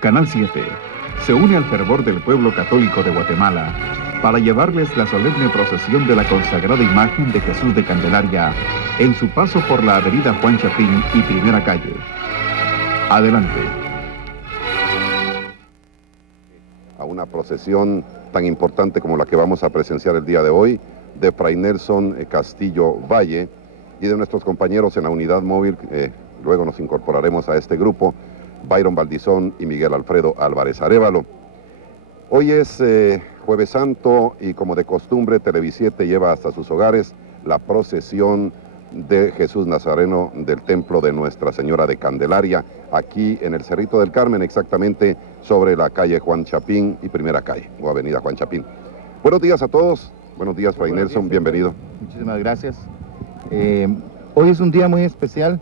Canal 7 se une al fervor del pueblo católico de Guatemala para llevarles la solemne procesión de la consagrada imagen de Jesús de Candelaria en su paso por la avenida Juan Chapín y Primera Calle. Adelante. A una procesión tan importante como la que vamos a presenciar el día de hoy, de Fray Nelson Castillo Valle y de nuestros compañeros en la unidad móvil, luego nos incorporaremos a este grupo, Byron Valdizón y Miguel Alfredo Álvarez Arévalo. Hoy es Jueves Santo y como de costumbre Televisiete lleva hasta sus hogares la procesión de Jesús Nazareno del Templo de Nuestra Señora de Candelaria, aquí en el Cerrito del Carmen, exactamente sobre la calle Juan Chapín y Primera Calle, o avenida Juan Chapín. Buenos días a todos, buenos días Fray Nelson, bienvenido. Muchísimas gracias. Hoy es un día muy especial.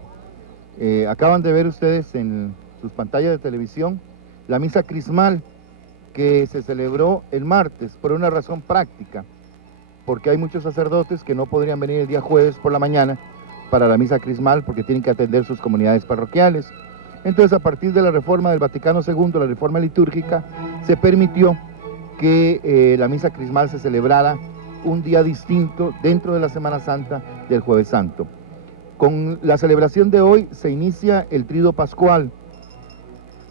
Acaban de ver ustedes en sus pantallas de televisión la misa crismal que se celebró el martes por una razón práctica, porque hay muchos sacerdotes que no podrían venir el día jueves por la mañana para la misa crismal porque tienen que atender sus comunidades parroquiales. Entonces, a partir de la reforma del Vaticano II, la reforma litúrgica, se permitió que la misa crismal se celebrara un día distinto dentro de la Semana Santa del Jueves Santo. Con la celebración de hoy se inicia el Tríduo Pascual,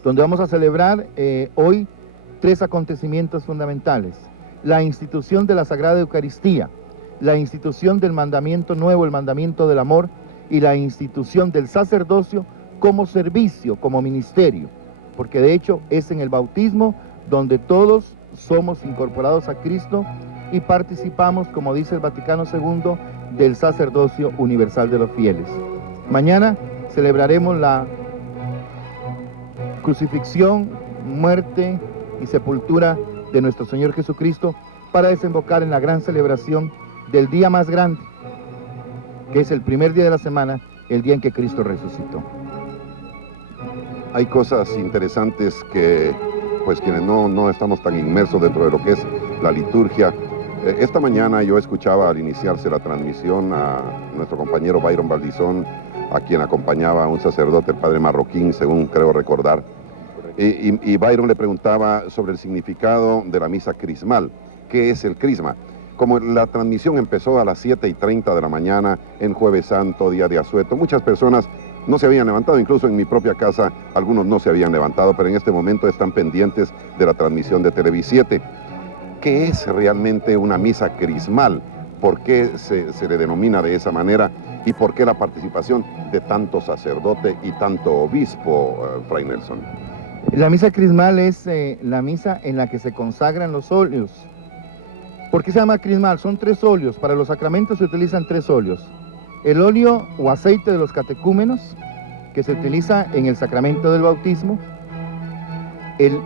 donde vamos a celebrar hoy tres acontecimientos fundamentales: la institución de la Sagrada Eucaristía, la institución del mandamiento nuevo, el mandamiento del amor, y la institución del sacerdocio como servicio, como ministerio, porque de hecho es en el bautismo donde todos somos incorporados a Cristo y participamos, como dice el Vaticano II, del sacerdocio universal de los fieles. Mañana celebraremos la crucifixión, muerte y sepultura de nuestro Señor Jesucristo para desembocar en la gran celebración del día más grande, que es el primer día de la semana, el día en que Cristo resucitó. Hay cosas interesantes que, pues quienes no estamos tan inmersos dentro de lo que es la liturgia. Esta mañana yo escuchaba al iniciarse la transmisión a nuestro compañero Byron Valdizón, a quien acompañaba un sacerdote, el padre Marroquín, según creo recordar, y Byron le preguntaba sobre el significado de la misa crismal. ¿Qué es el crisma? Como la transmisión empezó a las 7:30 de la mañana en Jueves Santo, día de asueto, muchas personas no se habían levantado, incluso en mi propia casa algunos no se habían levantado, pero en este momento están pendientes de la transmisión de Televisiete. ¿Qué es realmente una misa crismal? ¿Por qué se le denomina de esa manera? ¿Y por qué la participación de tanto sacerdote y tanto obispo, Fray Nelson? La misa crismal es la misa en la que se consagran los óleos. ¿Por qué se llama crismal? Son tres óleos. Para los sacramentos se utilizan tres óleos: el óleo o aceite de los catecúmenos, que se utiliza en el sacramento del bautismo; el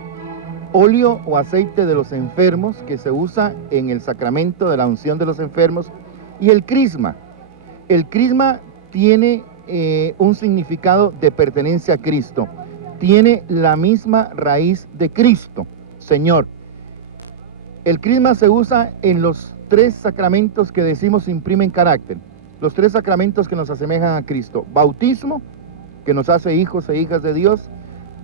óleo o aceite de los enfermos, que se usa en el sacramento de la unción de los enfermos; y el crisma. El crisma tiene un significado de pertenencia a Cristo, tiene la misma raíz de Cristo, Señor. El crisma se usa en los tres sacramentos que decimos imprimen carácter, los tres sacramentos que nos asemejan a Cristo: bautismo, que nos hace hijos e hijas de Dios;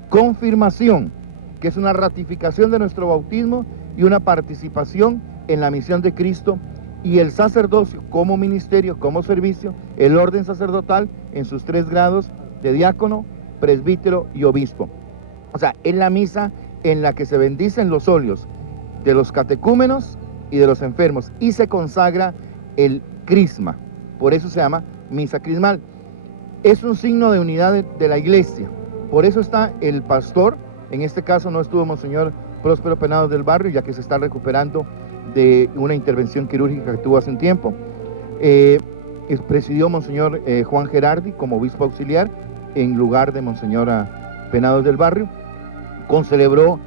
confirmación, que es una ratificación de nuestro bautismo y una participación en la misión de Cristo; y el sacerdocio como ministerio, como servicio, el orden sacerdotal en sus tres grados de diácono, presbítero y obispo. O sea, es la misa en la que se bendicen los óleos de los catecúmenos y de los enfermos y se consagra el crisma. Por eso se llama misa crismal. Es un signo de unidad de la iglesia. Por eso está el pastor. En este caso no estuvo Monseñor Próspero Penados del Barrio, ya que se está recuperando de una intervención quirúrgica que tuvo hace un tiempo. Presidió Monseñor Juan Gerardi como obispo auxiliar en lugar de Monseñor Penados del Barrio. Concelebró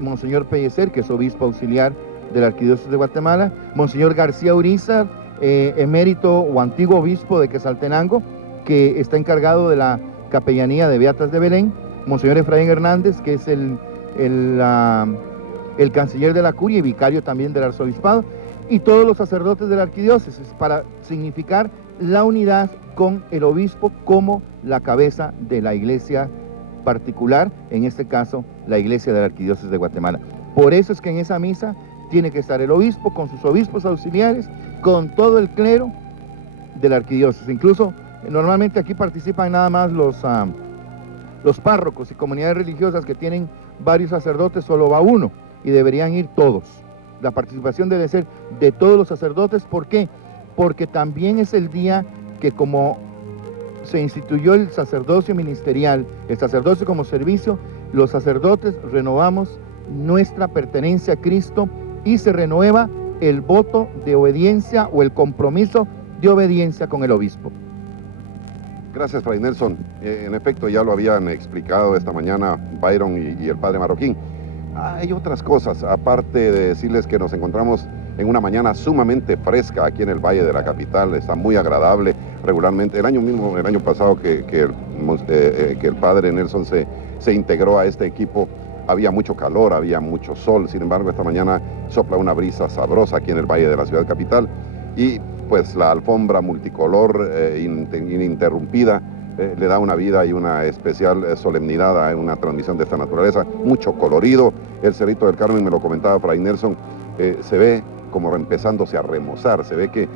Monseñor Pellecer, que es obispo auxiliar de la Arquidiócesis de Guatemala; Monseñor García Urizar, emérito o antiguo obispo de Quetzaltenango, que está encargado de la capellanía de Beatas de Belén; Monseñor Efraín Hernández, que es el canciller de la curia y vicario también del arzobispado; y todos los sacerdotes de la arquidiócesis, para significar la unidad con el obispo como la cabeza de la iglesia particular, en este caso, la iglesia de la Arquidiócesis de Guatemala. Por eso es que en esa misa tiene que estar el obispo con sus obispos auxiliares, con todo el clero de la arquidiócesis. Incluso, normalmente aquí participan nada más los párrocos y comunidades religiosas que tienen varios sacerdotes, solo va uno, y deberían ir todos. La participación debe ser de todos los sacerdotes. ¿Por qué? Porque también es el día que, como se instituyó el sacerdocio ministerial, el sacerdocio como servicio, los sacerdotes renovamos nuestra pertenencia a Cristo y se renueva el voto de obediencia o el compromiso de obediencia con el obispo. Gracias, Fray Nelson. En efecto, ya lo habían explicado esta mañana Byron y el padre Marroquín. Hay otras cosas, aparte de decirles que nos encontramos en una mañana sumamente fresca aquí en el Valle de la Capital, está muy agradable regularmente. El año pasado que el padre Nelson se integró a este equipo, había mucho calor, había mucho sol. Sin embargo, esta mañana sopla una brisa sabrosa aquí en el Valle de la Ciudad Capital y pues la alfombra multicolor ininterrumpida le da una vida y una especial solemnidad a una transmisión de esta naturaleza. Mucho colorido. El Cerrito del Carmen, me lo comentaba Fray Nelson, se ve como empezándose a remozar. Se ve que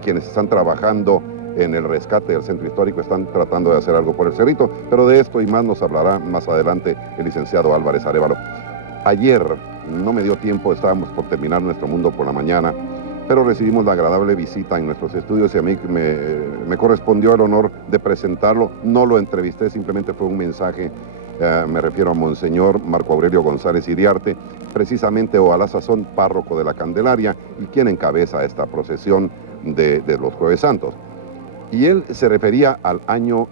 quienes están trabajando en el rescate del centro histórico están tratando de hacer algo por el Cerrito, pero de esto y más nos hablará más adelante el licenciado Álvarez Arévalo. Ayer no me dio tiempo, estábamos por terminar Nuestro Mundo por la mañana, pero recibimos la agradable visita en nuestros estudios y a mí me correspondió el honor de presentarlo. No lo entrevisté, simplemente fue un mensaje. Me refiero a Monseñor Marco Aurelio González Iriarte, precisamente o a la sazón párroco de la Candelaria y quien encabeza esta procesión de los Jueves Santos. Y él se refería al año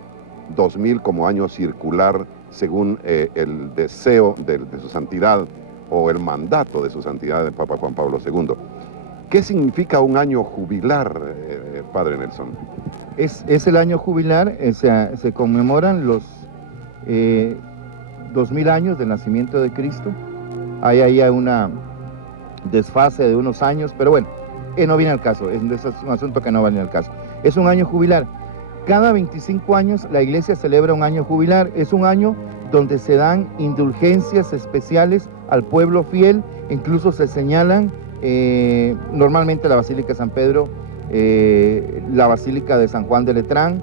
2000 como año circular según el deseo de su santidad o el mandato de su santidad el Papa Juan Pablo II. ¿Qué significa un año jubilar, padre Nelson? Es el año jubilar, se conmemoran los 2000 años del nacimiento de Cristo. Hay ahí una desfase de unos años, pero bueno, no viene al caso, es un asunto que no viene al caso. Es un año jubilar. Cada 25 años la iglesia celebra un año jubilar. Es un año donde se dan indulgencias especiales al pueblo fiel, incluso se señalan normalmente la Basílica de San Pedro, la Basílica de San Juan de Letrán,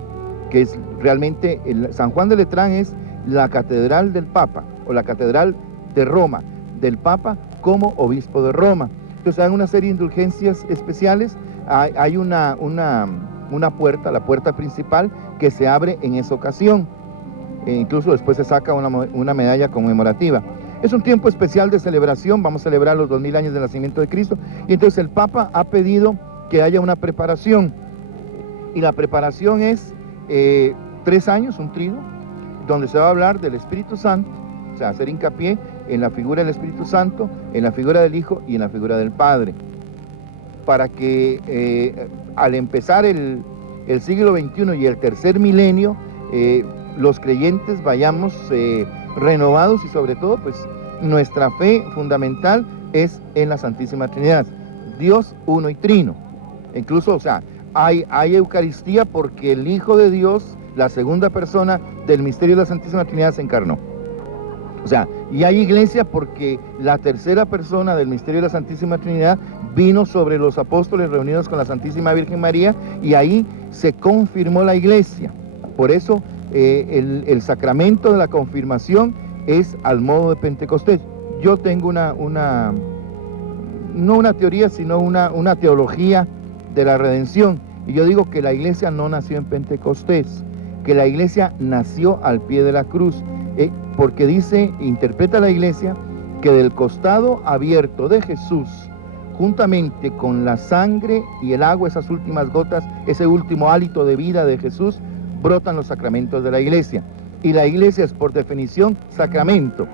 que es realmente, San Juan de Letrán es la catedral del Papa, o la catedral de Roma, del Papa como obispo de Roma. Entonces hay una serie de indulgencias especiales, hay una puerta, la puerta principal, que se abre en esa ocasión, incluso después se saca una medalla conmemorativa. Es un tiempo especial de celebración, vamos a celebrar los 2000 años del nacimiento de Cristo, y entonces el Papa ha pedido que haya una preparación, y la preparación es 3 años, un triduo, donde se va a hablar del Espíritu Santo, o sea, hacer hincapié en la figura del Espíritu Santo, en la figura del Hijo y en la figura del Padre, para que al empezar el siglo XXI y el tercer milenio, los creyentes vayamos renovados y sobre todo, pues, nuestra fe fundamental es en la Santísima Trinidad, Dios uno y trino. Incluso, o sea, hay Eucaristía porque el Hijo de Dios, la segunda persona del misterio de la Santísima Trinidad, se encarnó. O sea, y hay iglesia porque la tercera persona del misterio de la Santísima Trinidad vino sobre los apóstoles reunidos con la Santísima Virgen María y ahí se confirmó la iglesia. Por eso el sacramento de la confirmación es al modo de Pentecostés. Yo tengo no una teoría, sino una teología de la redención. Y yo digo que la iglesia no nació en Pentecostés, que la iglesia nació al pie de la cruz, porque interpreta la iglesia que del costado abierto de Jesús, juntamente con la sangre y el agua, esas últimas gotas, ese último hálito de vida de Jesús, brotan los sacramentos de la iglesia. Y la iglesia es por definición sacramento.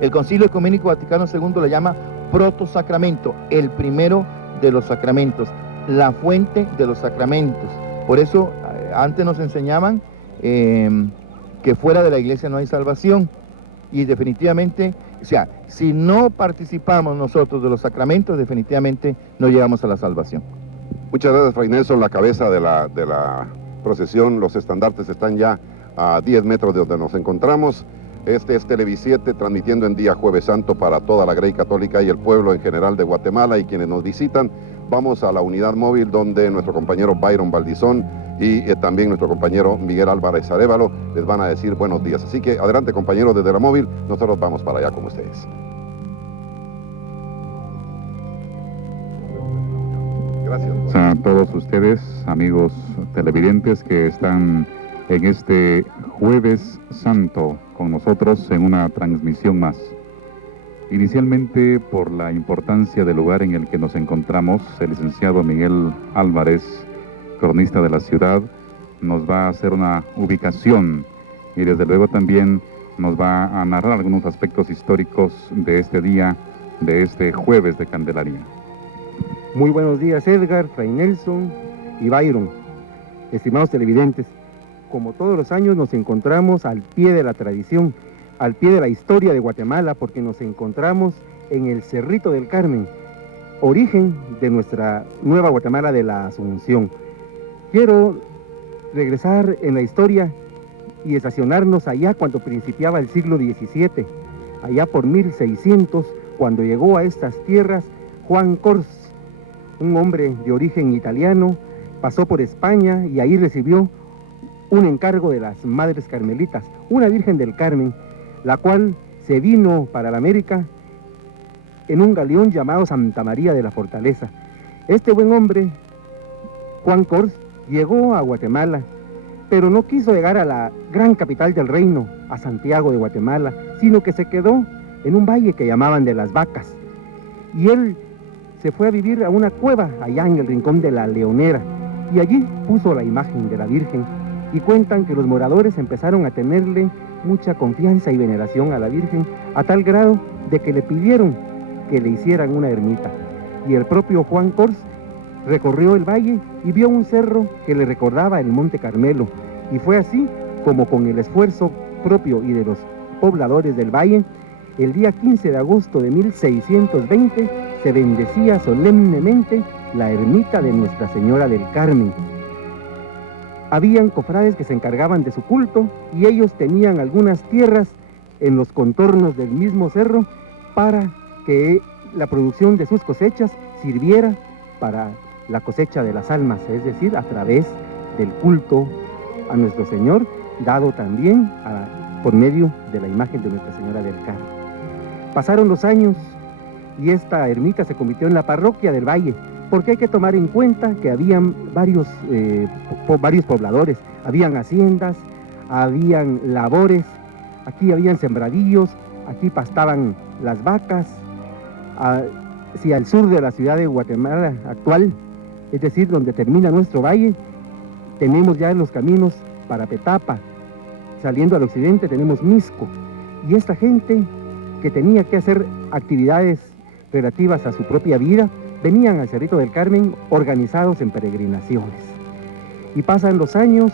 El Concilio Ecuménico Vaticano II lo llama protosacramento, el primero de los sacramentos, la fuente de los sacramentos. Por eso antes nos enseñaban que fuera de la iglesia no hay salvación, y definitivamente, o sea, si no participamos nosotros de los sacramentos, definitivamente no llegamos a la salvación. Muchas gracias, Fray Nelson, la cabeza de la procesión. Los estandartes están ya a 10 metros de donde nos encontramos. Este es Televisiete, transmitiendo en día Jueves Santo para toda la Grey Católica y el pueblo en general de Guatemala y quienes nos visitan. Vamos a la unidad móvil donde nuestro compañero Byron Valdizón y también nuestro compañero Miguel Álvarez Arévalo les van a decir buenos días. Así que adelante, compañeros, desde la móvil, nosotros vamos para allá con ustedes. Gracias. A todos ustedes, amigos televidentes que están en este Jueves Santo con nosotros en una transmisión más. Inicialmente, por la importancia del lugar en el que nos encontramos, el licenciado Miguel Álvarez, cronista de la ciudad, nos va a hacer una ubicación y desde luego también nos va a narrar algunos aspectos históricos de este día, de este Jueves de Candelaria. Muy buenos días, Edgar, Fray Nelson y Byron. Estimados televidentes, como todos los años nos encontramos al pie de la tradición, al pie de la historia de Guatemala, porque nos encontramos en el Cerrito del Carmen, origen de nuestra nueva Guatemala de la Asunción. Quiero regresar en la historia y estacionarnos allá cuando principiaba el siglo XVII, allá por 1600, cuando llegó a estas tierras Juan Cors, un hombre de origen italiano, pasó por España y ahí recibió un encargo de las Madres Carmelitas, una Virgen del Carmen, la cual se vino para la América en un galeón llamado Santa María de la Fortaleza. Este buen hombre, Juan Cors, llegó a Guatemala, pero no quiso llegar a la gran capital del reino, a Santiago de Guatemala, sino que se quedó en un valle que llamaban de las Vacas. Y él se fue a vivir a una cueva allá en el rincón de la Leonera, y allí puso la imagen de la Virgen, y cuentan que los moradores empezaron a tenerle mucha confianza y veneración a la Virgen, a tal grado de que le pidieron que le hicieran una ermita. Y el propio Juan Cors recorrió el valle y vio un cerro que le recordaba el Monte Carmelo, y fue así como, con el esfuerzo propio y de los pobladores del valle, el día 15 de agosto de 1620 se bendecía solemnemente la ermita de Nuestra Señora del Carmen. Habían cofrades que se encargaban de su culto y ellos tenían algunas tierras en los contornos del mismo cerro para que la producción de sus cosechas sirviera para la cosecha de las almas, es decir, a través del culto a nuestro Señor, dado también por medio de la imagen de Nuestra Señora del Carmen. Pasaron los años y esta ermita se convirtió en la parroquia del valle, porque hay que tomar en cuenta que habían varios pobladores, habían haciendas, habían labores, aquí habían sembradillos, aquí pastaban las vacas. Hacia el sur de la ciudad de Guatemala actual, es decir, donde termina nuestro valle, tenemos ya los caminos para Petapa. Saliendo al occidente tenemos Misco, y esta gente que tenía que hacer actividades relativas a su propia vida, venían al Cerrito del Carmen organizados en peregrinaciones. Y pasan los años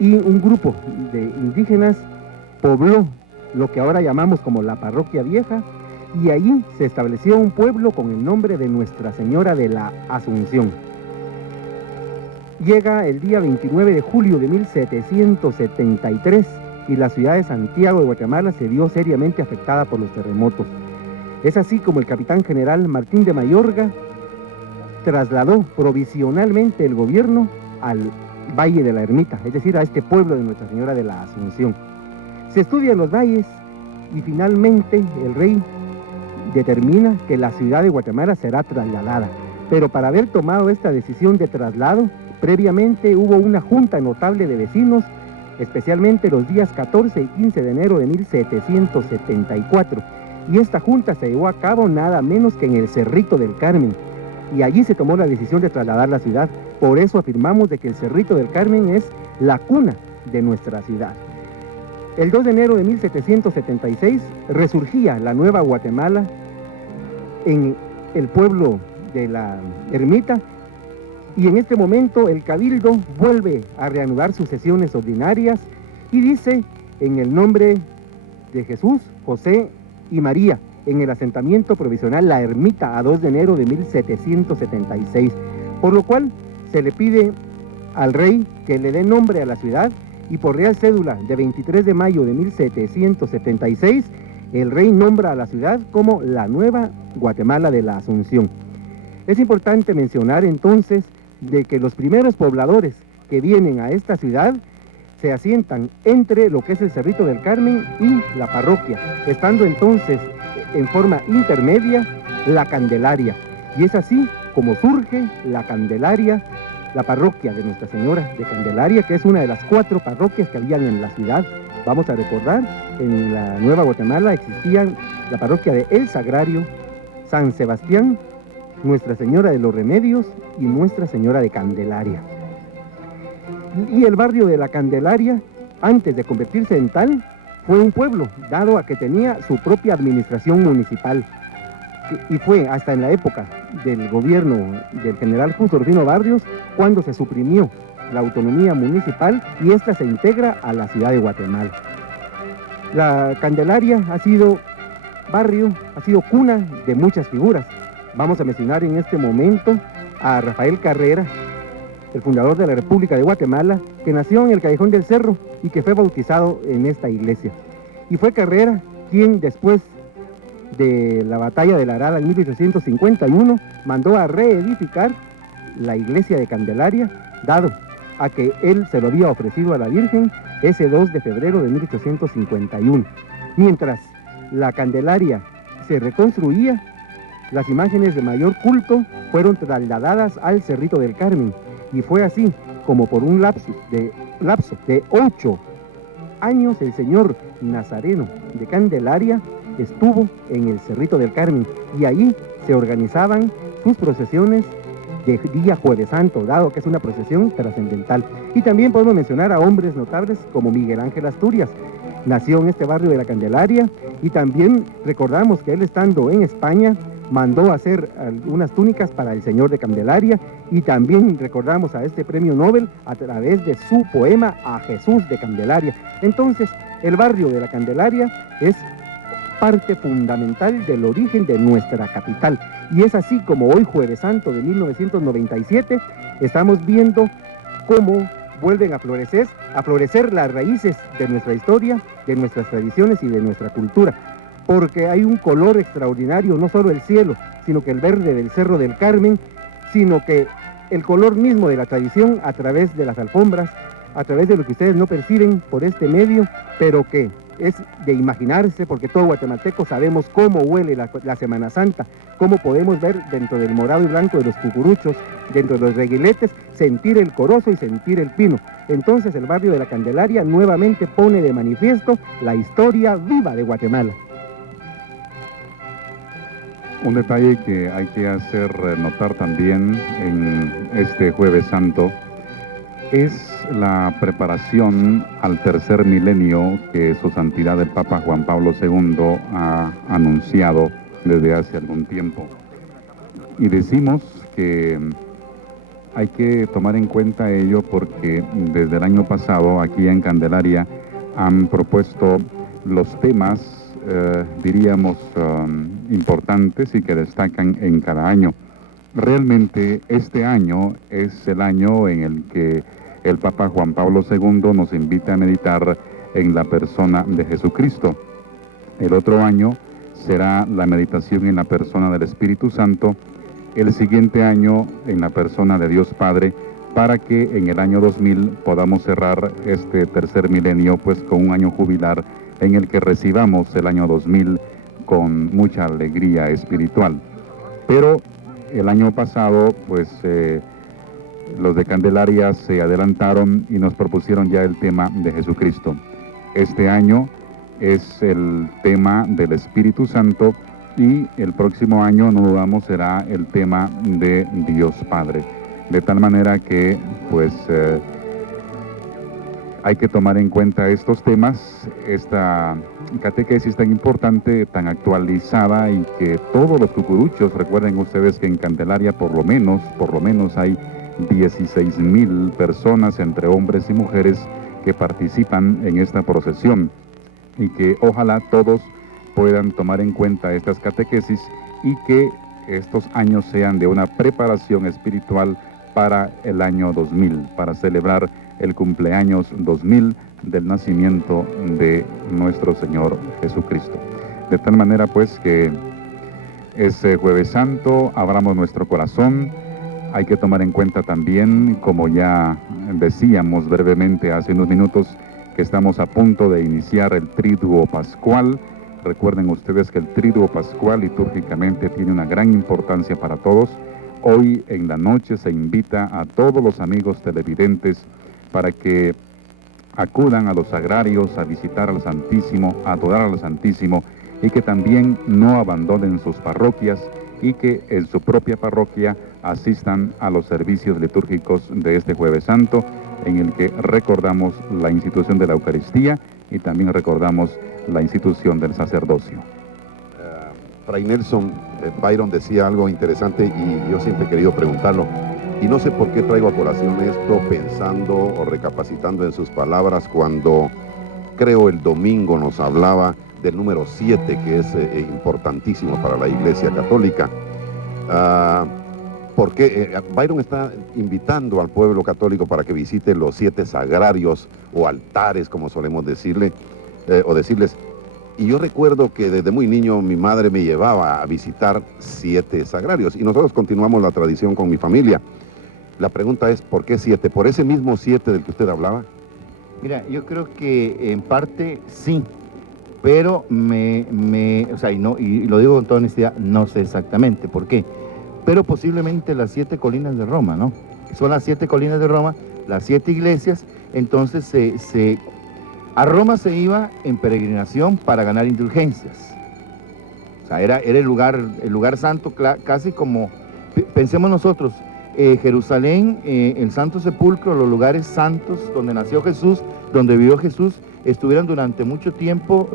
y un grupo de indígenas pobló lo que ahora llamamos como la Parroquia Vieja, y allí se estableció un pueblo con el nombre de Nuestra Señora de la Asunción. Llega el día 29 de julio de 1773 y la ciudad de Santiago de Guatemala se vio seriamente afectada por los terremotos. Es así como el capitán general Martín de Mayorga trasladó provisionalmente el gobierno al Valle de la Ermita, es decir, a este pueblo de Nuestra Señora de la Asunción. Se estudian los valles y finalmente el rey determina que la ciudad de Guatemala será trasladada. Pero para haber tomado esta decisión de traslado, previamente hubo una junta notable de vecinos, especialmente los días 14 y 15 de enero de 1774. Y esta junta se llevó a cabo nada menos que en el Cerrito del Carmen. Y allí se tomó la decisión de trasladar la ciudad. Por eso afirmamos de que el Cerrito del Carmen es la cuna de nuestra ciudad. El 2 de enero de 1776 resurgía la nueva Guatemala en el pueblo de la Ermita, y en este momento el Cabildo vuelve a reanudar sus sesiones ordinarias y dice: en el nombre de Jesús, José y María, en el asentamiento provisional La Ermita, a 2 de enero de 1776, por lo cual se le pide al rey que le dé nombre a la ciudad y por real cédula de 23 de mayo de 1776, el rey nombra a la ciudad como la Nueva Guatemala de la Asunción. Es importante mencionar entonces de que los primeros pobladores que vienen a esta ciudad se asientan entre lo que es el Cerrito del Carmen y la parroquia, estando entonces en forma intermedia la Candelaria. Y es así como surge la Candelaria, la parroquia de Nuestra Señora de Candelaria, que es una de las 4 parroquias que habían en la ciudad. Vamos a recordar, en la Nueva Guatemala existían la parroquia de El Sagrario, San Sebastián, Nuestra Señora de los Remedios y Nuestra Señora de Candelaria. Y el barrio de la Candelaria, antes de convertirse en tal, fue un pueblo, dado a que tenía su propia administración municipal. Y fue hasta en la época del gobierno del general Justo Rufino Barrios cuando se suprimió la autonomía municipal y esta se integra a la ciudad de Guatemala. La Candelaria ha sido barrio, ha sido cuna de muchas figuras. Vamos a mencionar en este momento a Rafael Carrera, el fundador de la República de Guatemala, que nació en el Callejón del Cerro y que fue bautizado en esta iglesia. Y fue Carrera quien, después de la batalla de la Arada en 1851, mandó a reedificar la iglesia de Candelaria, dado a que él se lo había ofrecido a la Virgen ese 2 de febrero de 1851. Mientras la Candelaria se reconstruía, las imágenes de mayor culto fueron trasladadas al Cerrito del Carmen, y fue así como por un lapso de 8 años el señor Nazareno de Candelaria estuvo en el Cerrito del Carmen, y allí se organizaban sus procesiones de día Jueves Santo, dado que es una procesión trascendental. Y también podemos mencionar a hombres notables como Miguel Ángel Asturias. Nació en este barrio de la Candelaria, y también recordamos que él, estando en España, mandó a hacer algunas túnicas para el señor de Candelaria, y también recordamos a este premio Nobel a través de su poema A Jesús de Candelaria. Entonces, el barrio de la Candelaria es parte fundamental del origen de nuestra capital, y es así como hoy, Jueves Santo de 1997, estamos viendo cómo vuelven a florecer las raíces de nuestra historia, de nuestras tradiciones y de nuestra cultura, porque hay un color extraordinario, no solo el cielo, sino que el verde del Cerro del Carmen, sino que el color mismo de la tradición a través de las alfombras, a través de lo que ustedes no perciben por este medio, pero que es de imaginarse, porque todo guatemalteco sabemos cómo huele la Semana Santa, cómo podemos ver dentro del morado y blanco de los cucuruchos, dentro de los reguiletes, sentir el corozo y sentir el pino. Entonces el barrio de la Candelaria nuevamente pone de manifiesto la historia viva de Guatemala. Un detalle que hay que hacer notar también en este Jueves Santo es la preparación al tercer milenio que su santidad el Papa Juan Pablo II ha anunciado desde hace algún tiempo. Y decimos que hay que tomar en cuenta ello porque desde el año pasado aquí en Candelaria han propuesto los temas, diríamos, importantes y que destacan en cada año. Realmente este año es el año en el que el Papa Juan Pablo II nos invita a meditar en la persona de Jesucristo. El otro año será la meditación en la persona del Espíritu Santo, el siguiente año en la persona de Dios Padre, para que en el año 2000 podamos cerrar este tercer milenio pues con un año jubilar en el que recibamos el año 2000 con mucha alegría espiritual. Pero el año pasado pues los de Candelaria se adelantaron y nos propusieron ya el tema de Jesucristo. Este año es el tema del Espíritu Santo y el próximo año, no dudamos, será el tema de Dios Padre. De tal manera que pues hay que tomar en cuenta estos temas, esta catequesis tan importante, tan actualizada, y que todos los cucuruchos, recuerden ustedes que en Candelaria por lo menos hay 16,000 personas entre hombres y mujeres que participan en esta procesión, y que ojalá todos puedan tomar en cuenta estas catequesis y que estos años sean de una preparación espiritual para el año 2000, para celebrar el cumpleaños 2000 del nacimiento de nuestro Señor Jesucristo. De tal manera pues que ese Jueves Santo abramos nuestro corazón. Hay que tomar en cuenta también, como ya decíamos brevemente hace unos minutos, que estamos a punto de iniciar el Triduo Pascual. Recuerden ustedes que el Triduo Pascual litúrgicamente tiene una gran importancia para todos. Hoy en la noche se invita a todos los amigos televidentes para que acudan a los sagrarios a visitar al Santísimo, a adorar al Santísimo, y que también no abandonen sus parroquias y que en su propia parroquia asistan a los servicios litúrgicos de este Jueves Santo, en el que recordamos la institución de la Eucaristía y también recordamos la institución del sacerdocio. Fray Nelson, Byron decía algo interesante y yo siempre he querido preguntarlo, y no sé por qué traigo a colación esto pensando o recapacitando en sus palabras cuando creo el domingo nos hablaba del número 7, que es importantísimo para la Iglesia Católica. Porque Byron está invitando al pueblo católico para que visite los 7 sagrarios o altares, como solemos decirle, o decirles. Y yo recuerdo que desde muy niño mi madre me llevaba a visitar 7 sagrarios y nosotros continuamos la tradición con mi familia. La pregunta es, ¿por qué 7? ¿Por ese mismo 7 del que usted hablaba? Mira, yo creo que en parte sí, pero o sea, y lo digo con toda honestidad, no sé exactamente por qué, pero posiblemente las 7 colinas de Roma, ¿no? Son las 7 colinas de Roma, las 7 iglesias, entonces a Roma se iba en peregrinación para ganar indulgencias. O sea, era el lugar santo, casi como, pensemos nosotros, Jerusalén, el Santo Sepulcro, los lugares santos donde nació Jesús, donde vivió Jesús, estuvieron durante mucho tiempo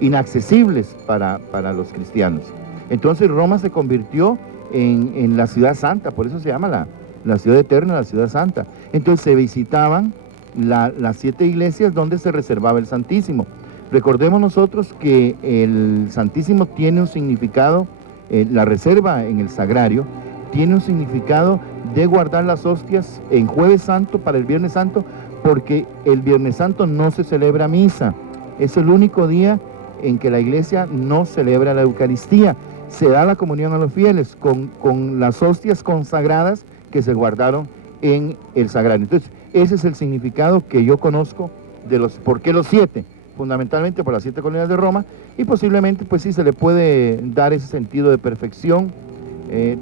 inaccesibles para los cristianos. Entonces Roma se convirtió en la ciudad santa, por eso se llama la ciudad eterna, la ciudad santa. Entonces se visitaban las 7 iglesias donde se reservaba el Santísimo. Recordemos nosotros que el Santísimo tiene un significado, la reserva en el sagrario, tiene un significado de guardar las hostias en Jueves Santo para el Viernes Santo, porque el Viernes Santo no se celebra misa. Es el único día en que la iglesia no celebra la Eucaristía. Se da la comunión a los fieles con las hostias consagradas que se guardaron en el sagrario. Entonces, ese es el significado que yo conozco de ¿por qué los 7? Fundamentalmente por las 7 colinas de Roma, y posiblemente pues sí se le puede dar ese sentido de perfección.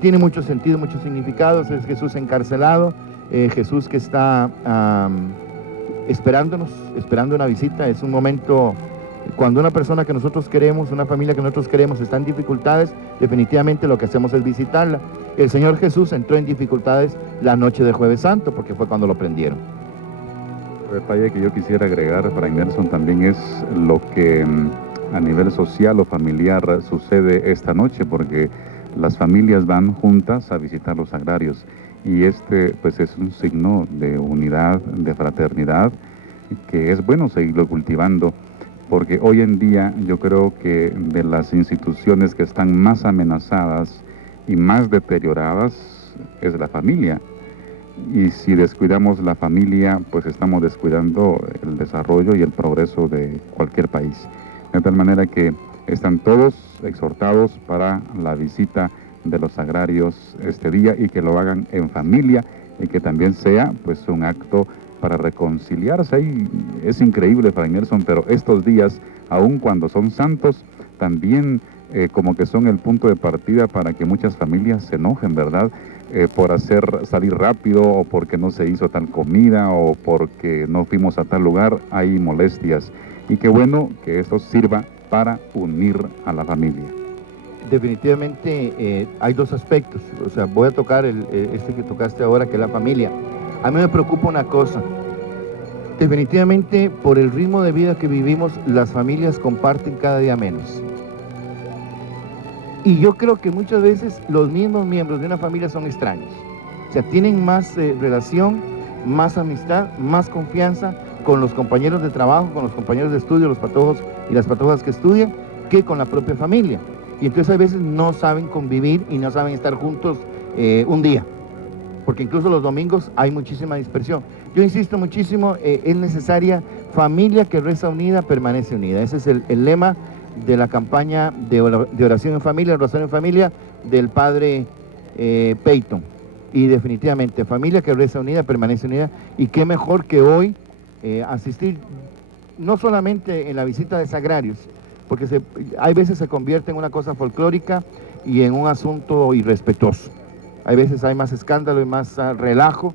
Tiene mucho sentido, muchos significados. Es Jesús encarcelado, Jesús que está esperando una visita. Es un momento, cuando una persona que nosotros queremos, una familia que nosotros queremos está en dificultades, definitivamente lo que hacemos es visitarla. El Señor Jesús entró en dificultades la noche de Jueves Santo, porque fue cuando lo prendieron. El detalle que yo quisiera agregar, Fray Nelson, también es lo que a nivel social o familiar sucede esta noche, porque las familias van juntas a visitar los sagrarios, y pues es un signo de unidad, de fraternidad, que es bueno seguirlo cultivando, porque hoy en día yo creo que de las instituciones que están más amenazadas y más deterioradas es la familia. Y si descuidamos la familia, pues estamos descuidando el desarrollo y el progreso de cualquier país. De tal manera que están todos exhortados para la visita de los sagrarios este día, y que lo hagan en familia, y que también sea pues un acto para reconciliarse. Y es increíble, Fray Nelson, pero estos días, aun cuando son santos, también como que son el punto de partida para que muchas familias se enojen, ¿verdad? Por hacer salir rápido, o porque no se hizo tal comida, o porque no fuimos a tal lugar. Hay molestias, y qué bueno que esto sirva para unir a la familia. Definitivamente hay 2 aspectos. O sea, voy a tocar este que tocaste ahora, que es la familia. A mí me preocupa una cosa. Definitivamente, por el ritmo de vida que vivimos, las familias comparten cada día menos. Y yo creo que muchas veces los mismos miembros de una familia son extraños. O sea, tienen más relación, más amistad, más confianza con los compañeros de trabajo, con los compañeros de estudio, los patojos y las patojas que estudian, que con la propia familia. Y entonces a veces no saben convivir y no saben estar juntos un día. Porque incluso los domingos hay muchísima dispersión. Yo insisto muchísimo, es necesaria familia que reza unida, permanece unida. Ese es el lema de la campaña de oración en familia, el rosario en familia del padre Peyton. Y definitivamente, familia que reza unida, permanece unida. Y qué mejor que hoy asistir, no solamente en la visita de sagrarios, porque hay veces se convierte en una cosa folclórica y en un asunto irrespetuoso. Hay veces hay más escándalo y más relajo,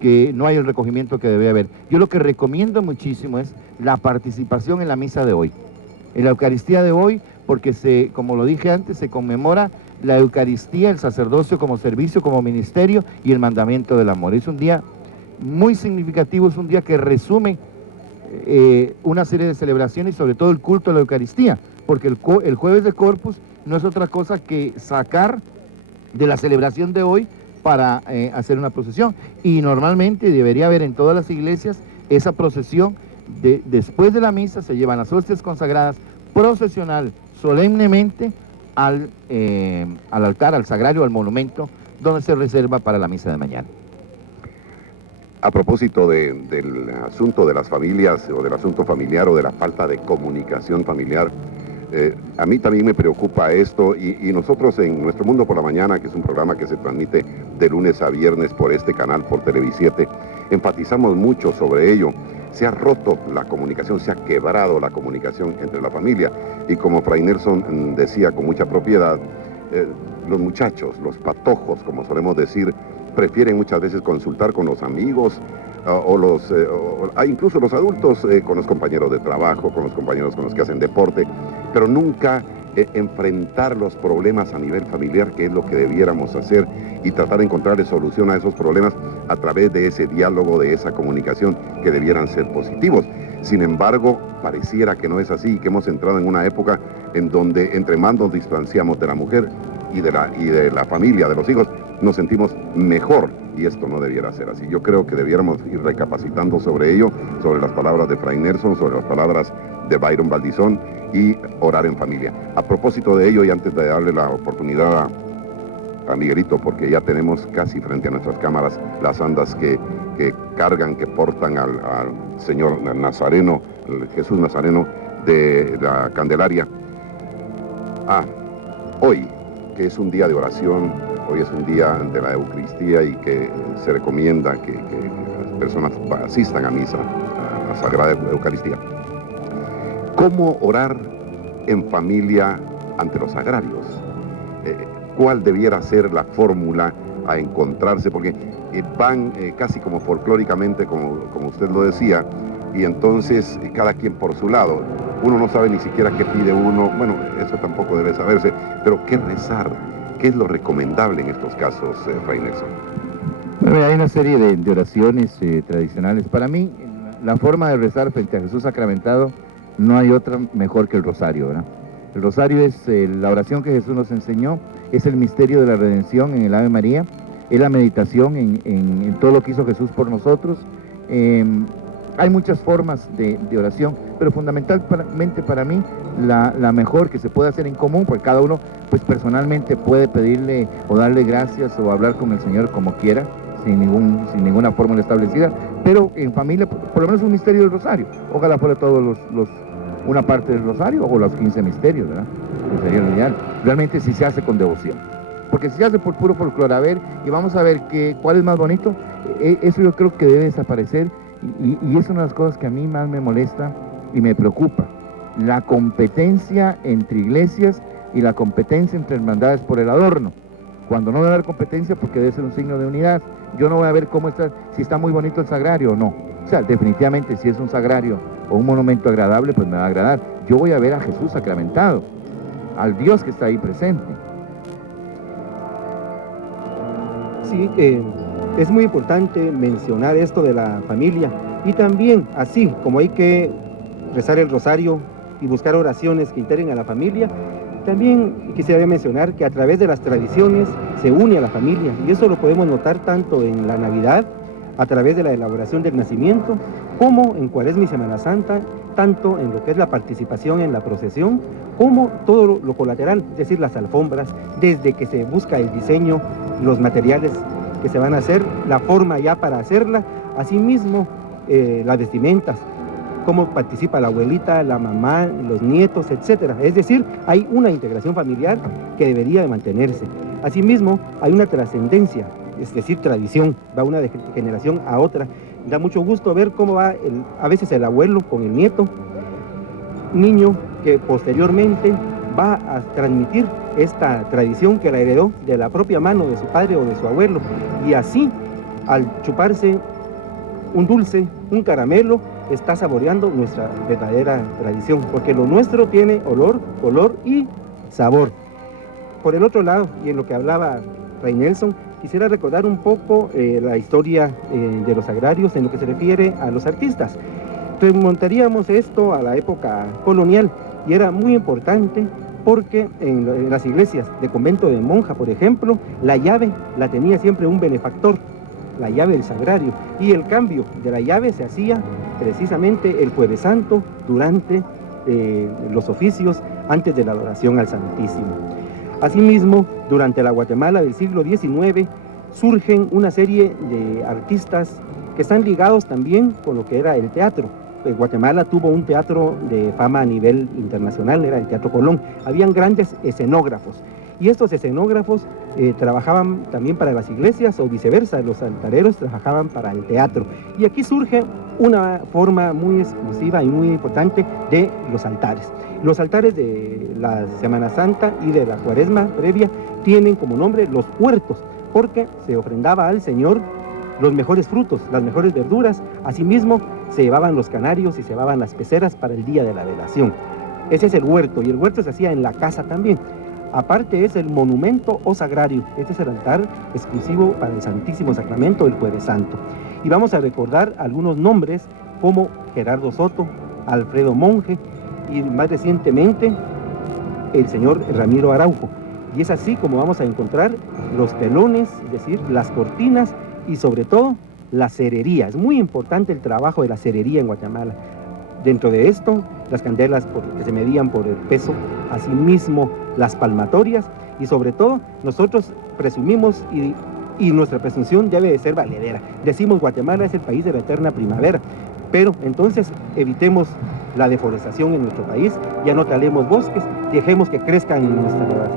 que no hay el recogimiento que debe haber. Yo lo que recomiendo muchísimo es la participación en la misa de hoy, en la Eucaristía de hoy, porque como lo dije antes, se conmemora la Eucaristía, el sacerdocio como servicio, como ministerio y el mandamiento del amor. Es un día muy significativo, es un día que resume una serie de celebraciones y sobre todo el culto a la Eucaristía, porque el jueves de Corpus no es otra cosa que sacar de la celebración de hoy para hacer una procesión, y normalmente debería haber en todas las iglesias esa procesión. Después de la misa se llevan las hostias consagradas procesional solemnemente al altar, al sagrario, al monumento donde se reserva para la misa de mañana. A propósito del asunto de las familias o del asunto familiar o de la falta de comunicación familiar, a mí también me preocupa esto y nosotros en Nuestro Mundo por la Mañana, que es un programa que se transmite de lunes a viernes por este canal, por Televisiete, enfatizamos mucho sobre ello. Se ha roto la comunicación, se ha quebrado la comunicación entre la familia y como Fray Nelson decía con mucha propiedad, los muchachos, los patojos, como solemos decir, prefieren muchas veces consultar con los amigos incluso los adultos con los compañeros de trabajo, con los compañeros con los que hacen deporte, pero nunca enfrentar los problemas a nivel familiar, que es lo que debiéramos hacer, y tratar de encontrarle solución a esos problemas a través de ese diálogo, de esa comunicación, que debieran ser positivos. Sin embargo, pareciera que no es así, que hemos entrado en una época en donde entre más nos distanciamos de la mujer y de la familia, de los hijos, nos sentimos mejor, y esto no debiera ser así. Yo creo que debiéramos ir recapacitando sobre ello, sobre las palabras de Fray Nelson, sobre las palabras de Byron Valdizón, y orar en familia. A propósito de ello, y antes de darle la oportunidad a Miguelito, porque ya tenemos casi frente a nuestras cámaras las andas que cargan, que portan al Señor Nazareno, el Jesús Nazareno de la Candelaria. Hoy, que es un día de oración, hoy es un día de la Eucaristía y que se recomienda que las personas asistan a misa, a la Sagrada Eucaristía. ¿Cómo orar en familia ante los sagrarios? ¿Cuál debiera ser la fórmula a encontrarse? Porque van casi como folclóricamente, como usted lo decía, y entonces cada quien por su lado. Uno no sabe ni siquiera qué pide uno, bueno, eso tampoco debe saberse, pero qué rezar, qué es lo recomendable en estos casos, Fray Nelson. Bueno, hay una serie de oraciones tradicionales. Para mí, la forma de rezar frente a Jesús sacramentado, no hay otra mejor que el rosario, ¿verdad? El rosario es la oración que Jesús nos enseñó, es el misterio de la redención en el Ave María, es la meditación en todo lo que hizo Jesús por nosotros. Hay muchas formas de oración, pero fundamentalmente para mí la mejor que se puede hacer en común, porque cada uno pues personalmente puede pedirle o darle gracias o hablar con el Señor como quiera, sin ninguna fórmula establecida, pero en familia, por lo menos un misterio del rosario. Ojalá fuera todos una parte del rosario o los 15 misterios, ¿verdad? Que sería lo ideal. Realmente si se hace con devoción. Porque si se hace por puro folclore, a ver, y vamos a ver cuál es más bonito, eso yo creo que debe desaparecer, y es una de las cosas que a mí más me molesta y me preocupa. La competencia entre iglesias y la competencia entre hermandades por el adorno. Cuando no debe haber competencia, porque debe ser un signo de unidad. Yo no voy a ver si está muy bonito el sagrario o no. O sea, definitivamente si es un sagrario o un monumento agradable, pues me va a agradar. Yo voy a ver a Jesús sacramentado, al Dios que está ahí presente. Sí, es muy importante mencionar esto de la familia, y también así como hay que rezar el rosario y buscar oraciones que integren a la familia, también quisiera mencionar que a través de las tradiciones se une a la familia, y eso lo podemos notar tanto en la Navidad, a través de la elaboración del nacimiento, como en Cuaresma y Semana Santa, tanto en lo que es la participación en la procesión, como todo lo colateral, es decir, las alfombras, desde que se busca el diseño, los materiales que se van a hacer, la forma ya para hacerla, Asimismo, las vestimentas, cómo participa la abuelita, la mamá, los nietos, etcétera. Es decir, hay una integración familiar que debería de mantenerse. Asimismo, hay una trascendencia, es decir, tradición, va una de generación a otra. Da mucho gusto ver cómo va a veces el abuelo con el nieto, niño que posteriormente va a transmitir esta tradición que la heredó de la propia mano de su padre o de su abuelo. Y así, al chuparse un dulce, un caramelo, está saboreando nuestra verdadera tradición, porque lo nuestro tiene olor, color y sabor. Por el otro lado, y en lo que hablaba Fray Nelson, quisiera recordar un poco la historia de los agrarios en lo que se refiere a los artistas. Remontaríamos esto a la época colonial, y era muy importante porque en las iglesias de convento de monja, por ejemplo, la llave la tenía siempre un benefactor, la llave del sagrario, y el cambio de la llave se hacía precisamente el Jueves Santo durante los oficios antes de la adoración al Santísimo. Asimismo, durante la Guatemala del siglo XIX surgen una serie de artistas que están ligados también con lo que era el teatro. Guatemala tuvo un teatro de fama a nivel internacional, era el Teatro Colón. Habían grandes escenógrafos, y estos escenógrafos trabajaban también para las iglesias o viceversa, los altareros trabajaban para el teatro. Y aquí surge una forma muy exclusiva y muy importante de los altares. Los altares de la Semana Santa y de la Cuaresma previa tienen como nombre los huertos, porque se ofrendaba al Señor los mejores frutos, las mejores verduras. Asimismo, se llevaban los canarios y se llevaban las peceras para el día de la velación. Ese es el huerto, y el huerto se hacía en la casa también. Aparte es el monumento o sagrario, este es el altar exclusivo para el Santísimo Sacramento del Jueves Santo. Y vamos a recordar algunos nombres como Gerardo Soto, Alfredo Monje y más recientemente el señor Ramiro Araujo. Y es así como vamos a encontrar los telones, es decir, las cortinas y sobre todo la cerería. Es muy importante el trabajo de la cerería en Guatemala. Dentro de esto, las candelas que se medían por el peso, asimismo las palmatorias, y sobre todo nosotros presumimos y nuestra presunción debe de ser valedera. Decimos Guatemala es el país de la eterna primavera, pero entonces evitemos la deforestación en nuestro país, ya no talemos bosques, dejemos que crezcan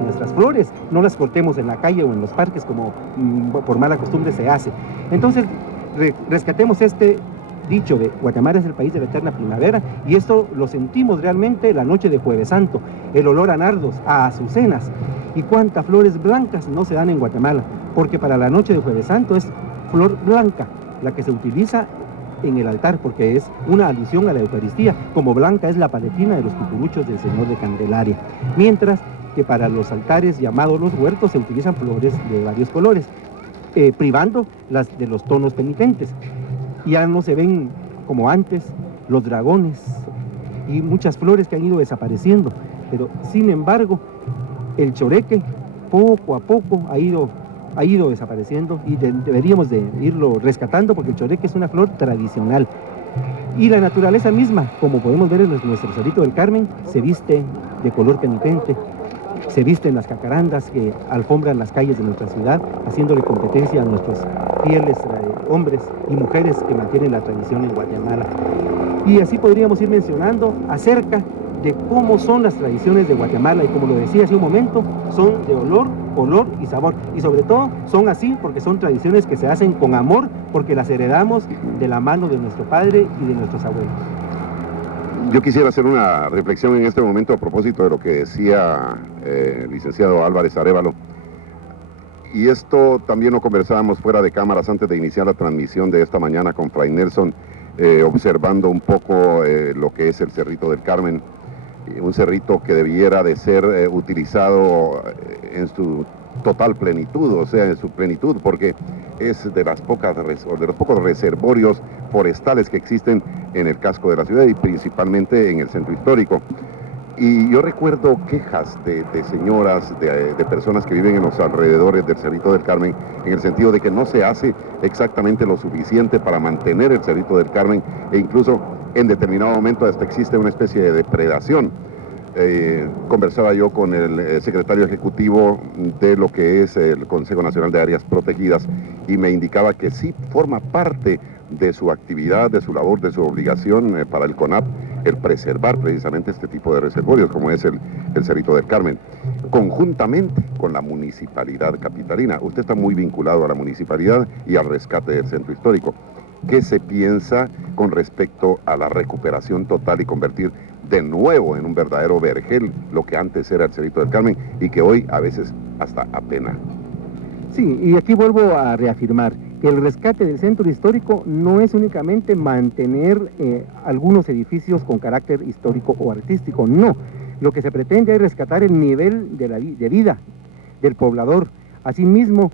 nuestras flores, no las cortemos en la calle o en los parques como por mala costumbre se hace. Entonces rescatemos este dicho de Guatemala es el país de la eterna primavera, y esto lo sentimos realmente la noche de Jueves Santo, el olor a nardos, a azucenas, y cuántas flores blancas no se dan en Guatemala, porque para la noche de Jueves Santo es flor blanca la que se utiliza en el altar, porque es una alusión a la Eucaristía, como blanca es la paletina de los cucuruchos del Señor de Candelaria, mientras que para los altares llamados los huertos se utilizan flores de varios colores, privando las de los tonos penitentes. Ya no se ven como antes los dragones y muchas flores que han ido desapareciendo, pero sin embargo el choreque poco a poco ha ido desapareciendo, y deberíamos de irlo rescatando, porque el choreque es una flor tradicional. Y la naturaleza misma, como podemos ver en nuestro Cerrito del Carmen, se viste de color penitente, se visten las jacarandas que alfombran las calles de nuestra ciudad, haciéndole competencia a nuestros fieles hombres y mujeres que mantienen la tradición en Guatemala. Y así podríamos ir mencionando acerca de cómo son las tradiciones de Guatemala, y como lo decía hace un momento, son de olor, color y sabor, y sobre todo son así porque son tradiciones que se hacen con amor, porque las heredamos de la mano de nuestro padre y de nuestros abuelos. Yo quisiera hacer una reflexión en este momento a propósito de lo que decía el licenciado Álvarez Arévalo, y esto también lo conversábamos fuera de cámaras antes de iniciar la transmisión de esta mañana con Fray Nelson, observando un poco lo que es el Cerrito del Carmen, un cerrito que debiera de ser utilizado en su total plenitud, o sea, en su plenitud, porque es de los pocos reservorios forestales que existen en el casco de la ciudad y principalmente en el centro histórico. Y yo recuerdo quejas de señoras, de personas que viven en los alrededores del Cerrito del Carmen, en el sentido de que no se hace exactamente lo suficiente para mantener el Cerrito del Carmen, e incluso en determinado momento hasta existe una especie de depredación. Conversaba yo con el secretario ejecutivo de lo que es el Consejo Nacional de Áreas Protegidas y me indicaba que sí forma parte de su actividad, de su labor, de su obligación para el CONAP, el preservar precisamente este tipo de reservorios, como es el Cerrito del Carmen, conjuntamente con la municipalidad capitalina. Usted está muy vinculado a la municipalidad y al rescate del centro histórico. ¿Qué se piensa con respecto a la recuperación total y convertir de nuevo en un verdadero vergel lo que antes era el Cerrito del Carmen y que hoy a veces hasta apena? Sí, y aquí vuelvo a reafirmar que el rescate del centro histórico no es únicamente mantener algunos edificios con carácter histórico o artístico, no. Lo que se pretende es rescatar el nivel de vida del poblador, asimismo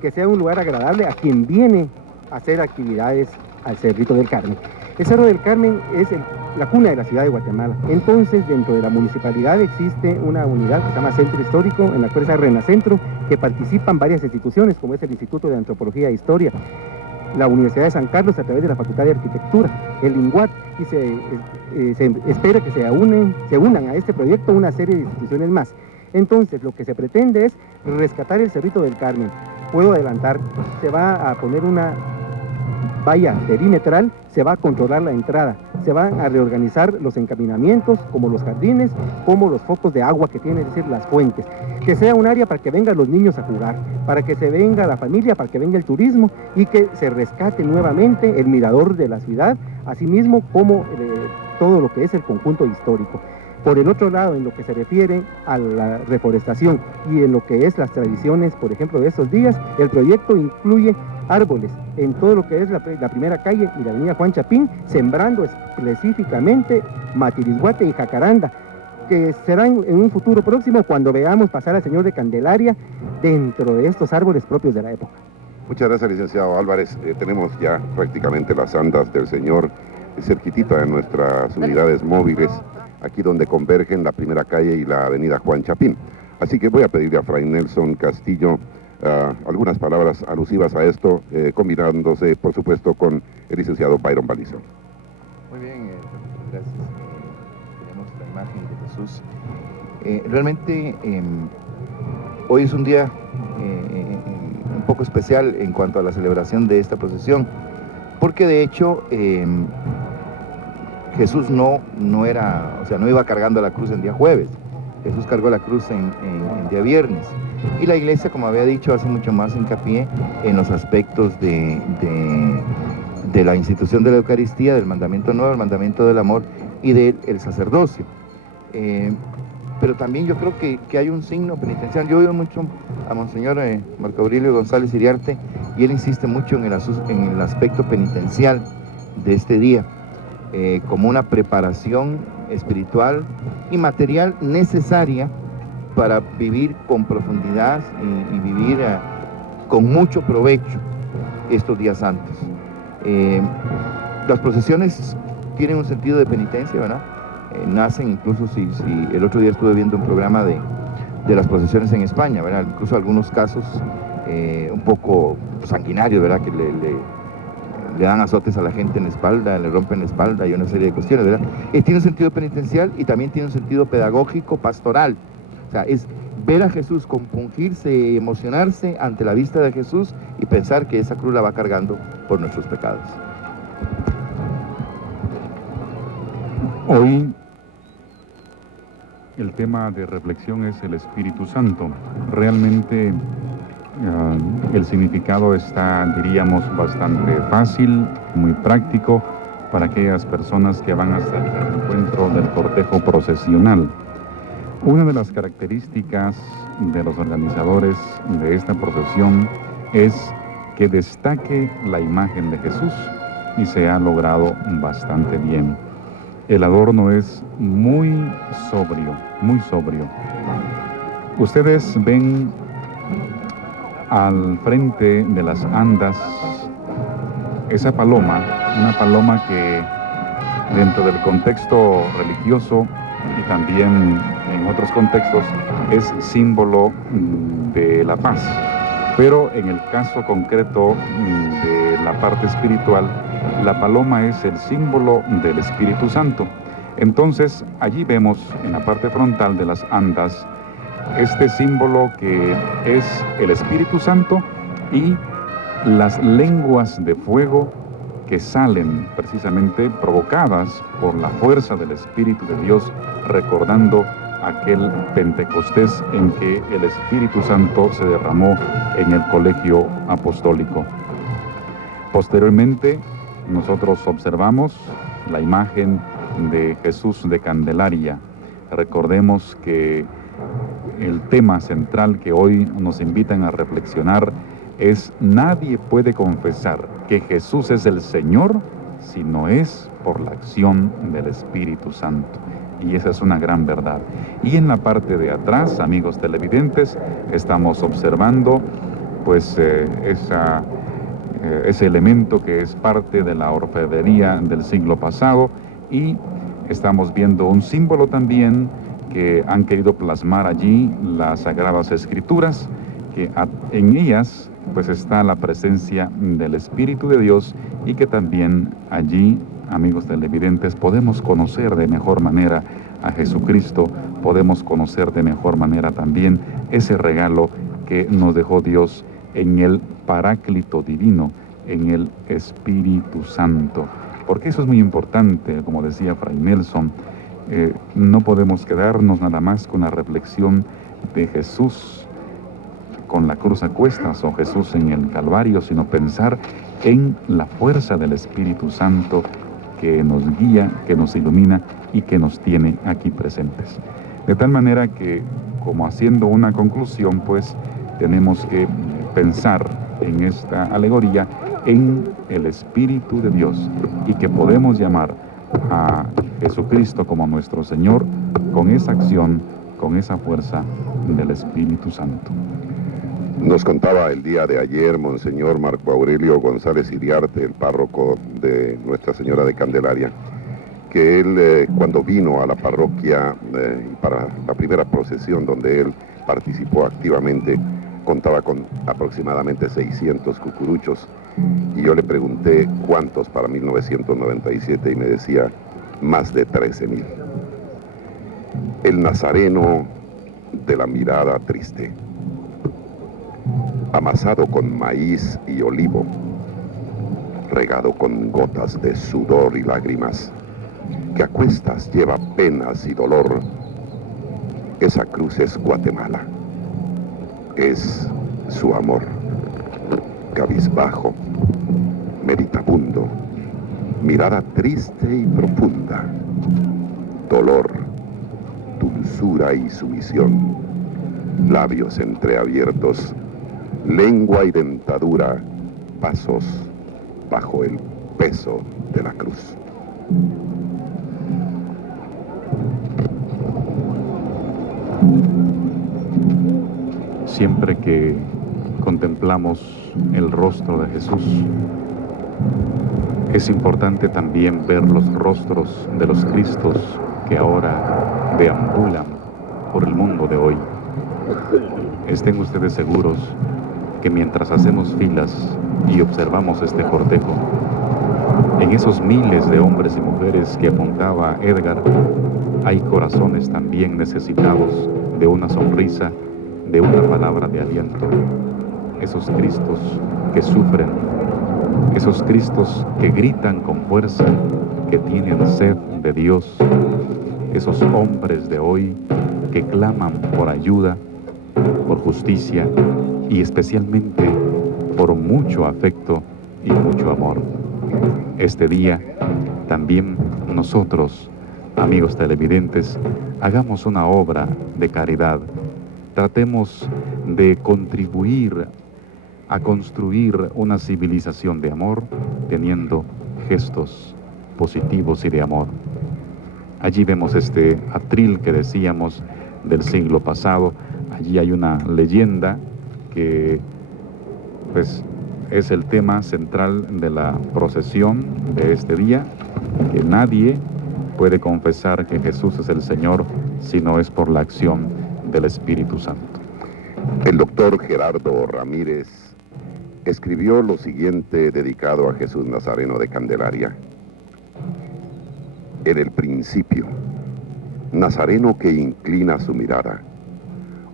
que sea un lugar agradable a quien viene a hacer actividades al Cerrito del Carmen. El Cerro del Carmen es la cuna de la ciudad de Guatemala. Entonces, dentro de la municipalidad existe una unidad que se llama Centro Histórico, en la cual está Renacentro, que participan varias instituciones, como es el Instituto de Antropología e Historia, la Universidad de San Carlos a través de la Facultad de Arquitectura, el INGUAT, y se espera que se unan a este proyecto una serie de instituciones más. Entonces, lo que se pretende es rescatar el Cerrito del Carmen. Puedo adelantar, se va a poner una valla perimetral, se va a controlar la entrada, se van a reorganizar los encaminamientos, como los jardines, como los focos de agua que tienen, es decir, las fuentes. Que sea un área para que vengan los niños a jugar, para que se venga la familia, para que venga el turismo y que se rescate nuevamente el mirador de la ciudad, asimismo como todo lo que es el conjunto histórico. Por el otro lado, en lo que se refiere a la reforestación y en lo que es las tradiciones, por ejemplo, de estos días, el proyecto incluye árboles en todo lo que es la primera calle y la avenida Juan Chapín, sembrando específicamente matirisguate y jacaranda, que será en un futuro próximo cuando veamos pasar al Señor de Candelaria dentro de estos árboles propios de la época. Muchas gracias, licenciado Álvarez. Tenemos ya prácticamente las andas del Señor cerquitita de nuestras unidades móviles, aquí donde convergen la primera calle y la avenida Juan Chapín. Así que voy a pedirle a Fray Nelson Castillo algunas palabras alusivas a esto, combinándose, por supuesto, con el licenciado Byron Balizón. Muy bien, gracias. Tenemos la imagen de Jesús. Realmente, hoy es un día un poco especial en cuanto a la celebración de esta procesión, porque de hecho Jesús no iba cargando la cruz en día jueves. Jesús cargó la cruz en día viernes. Y la iglesia, como había dicho, hace mucho más hincapié en los aspectos de la institución de la Eucaristía, del mandamiento nuevo, el mandamiento del amor y del sacerdocio. Pero también yo creo que hay un signo penitencial. Yo he oído mucho a Monseñor Marco Aurelio González Iriarte y él insiste mucho en el aspecto penitencial de este día, como una preparación espiritual y material necesaria para vivir con profundidad y vivir con mucho provecho estos días santos. Las procesiones tienen un sentido de penitencia, ¿verdad? Nacen incluso, si el otro día estuve viendo un programa de las procesiones en España, ¿verdad? Incluso algunos casos un poco sanguinarios, ¿verdad? Que le dan azotes a la gente en la espalda, le rompen la espalda y una serie de cuestiones, ¿verdad? Tiene un sentido penitencial y también tiene un sentido pedagógico, pastoral. O sea, es ver a Jesús compungirse, emocionarse ante la vista de Jesús y pensar que esa cruz la va cargando por nuestros pecados. Hoy el tema de reflexión es el Espíritu Santo. Realmente el significado está, diríamos, bastante fácil, muy práctico para aquellas personas que van hasta el encuentro del cortejo procesional. Una de las características de los organizadores de esta procesión es que destaque la imagen de Jesús y se ha logrado bastante bien. El adorno es muy sobrio, muy sobrio. Ustedes ven al frente de las andas esa paloma, una paloma que dentro del contexto religioso y también en otros contextos es símbolo de la paz, pero en el caso concreto de la parte espiritual, la paloma es el símbolo del Espíritu Santo. Entonces, allí vemos en la parte frontal de las andas este símbolo que es el Espíritu Santo y las lenguas de fuego que salen precisamente provocadas por la fuerza del Espíritu de Dios, recordando aquel Pentecostés en que el Espíritu Santo se derramó en el colegio apostólico. Posteriormente, nosotros observamos la imagen de Jesús de Candelaria. Recordemos que el tema central que hoy nos invitan a reflexionar es: nadie puede confesar que Jesús es el Señor si no es por la acción del Espíritu Santo. Y esa es una gran verdad. Y en la parte de atrás, amigos televidentes, estamos observando pues ese elemento que es parte de la orfebrería del siglo pasado, y estamos viendo un símbolo también que han querido plasmar allí las Sagradas Escrituras, que en ellas pues está la presencia del Espíritu de Dios, y que también allí, amigos televidentes, podemos conocer de mejor manera a Jesucristo, podemos conocer de mejor manera también ese regalo que nos dejó Dios en el Paráclito Divino, en el Espíritu Santo. Porque eso es muy importante, como decía Fray Nelson, no podemos quedarnos nada más con la reflexión de Jesús con la cruz a cuestas o Jesús en el Calvario, sino pensar en la fuerza del Espíritu Santo que nos guía, que nos ilumina y que nos tiene aquí presentes. De tal manera que, como haciendo una conclusión, pues tenemos que pensar en esta alegoría en el Espíritu de Dios, y que podemos llamar a Jesucristo como nuestro Señor con esa acción, con esa fuerza del Espíritu Santo. Nos contaba el día de ayer Monseñor Marco Aurelio González Iriarte, el párroco de Nuestra Señora de Candelaria, que él cuando vino a la parroquia para la primera procesión donde él participó activamente, contaba con aproximadamente 600 cucuruchos, y yo le pregunté cuántos para 1997 y me decía más de 13,000. El nazareno de la mirada triste, amasado con maíz y olivo, regado con gotas de sudor y lágrimas, que a cuestas lleva penas y dolor. Esa cruz es Guatemala, es su amor, cabizbajo, meditabundo, mirada triste y profunda, dolor, dulzura y sumisión, labios entreabiertos, lengua y dentadura, pasos bajo el peso de la cruz. Siempre que contemplamos el rostro de Jesús, es importante también ver los rostros de los Cristos que ahora deambulan por el mundo de hoy. Estén ustedes seguros que mientras hacemos filas y observamos este cortejo, en esos miles de hombres y mujeres que apuntaba Edgar, hay corazones también necesitados de una sonrisa, de una palabra de aliento. Esos Cristos que sufren, esos Cristos que gritan con fuerza, que tienen sed de Dios, esos hombres de hoy que claman por ayuda, por justicia y especialmente por mucho afecto y mucho amor. Este día también nosotros, amigos televidentes, hagamos una obra de caridad. Tratemos de contribuir a construir una civilización de amor, teniendo gestos positivos y de amor. Allí vemos este atril que decíamos del siglo pasado. Allí hay una leyenda que pues es el tema central de la procesión de este día, que nadie puede confesar que Jesús es el Señor si no es por la acción del Espíritu Santo. El doctor Gerardo Ramírez escribió lo siguiente dedicado a Jesús Nazareno de Candelaria. En el principio, Nazareno que inclina su mirada,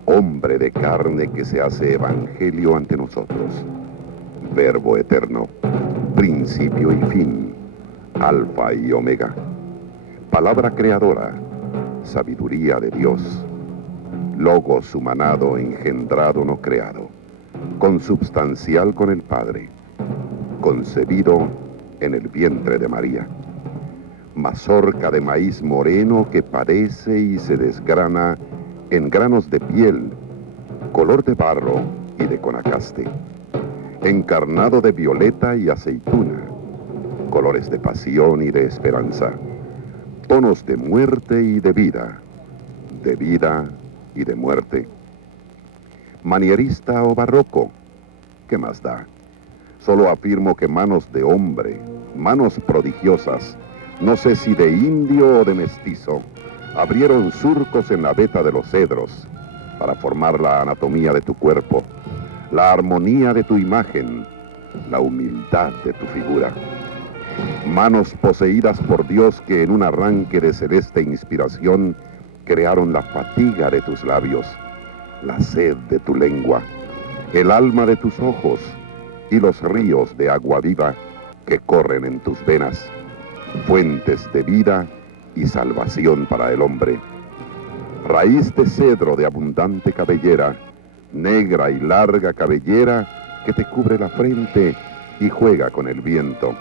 hombre de carne que se hace evangelio ante nosotros, Verbo eterno, principio y fin, alfa y omega, palabra creadora, sabiduría de Dios, logos humanado, engendrado, no creado, consubstancial con el Padre, concebido en el vientre de María, mazorca de maíz moreno que padece y se desgrana en granos de piel, color de barro y de conacaste, encarnado de violeta y aceituna, colores de pasión y de esperanza, tonos de muerte y de vida y de muerte. Manierista o barroco, ¿qué más da? Solo afirmo que manos de hombre, manos prodigiosas, no sé si de indio o de mestizo, abrieron surcos en la veta de los cedros para formar la anatomía de tu cuerpo, la armonía de tu imagen, la humildad de tu figura. Manos poseídas por Dios que en un arranque de celeste inspiración crearon la fatiga de tus labios, la sed de tu lengua, el alma de tus ojos y los ríos de agua viva que corren en tus venas, fuentes de vida y salvación para el hombre. Raíz de cedro de abundante cabellera, negra y larga cabellera que te cubre la frente y juega con el viento.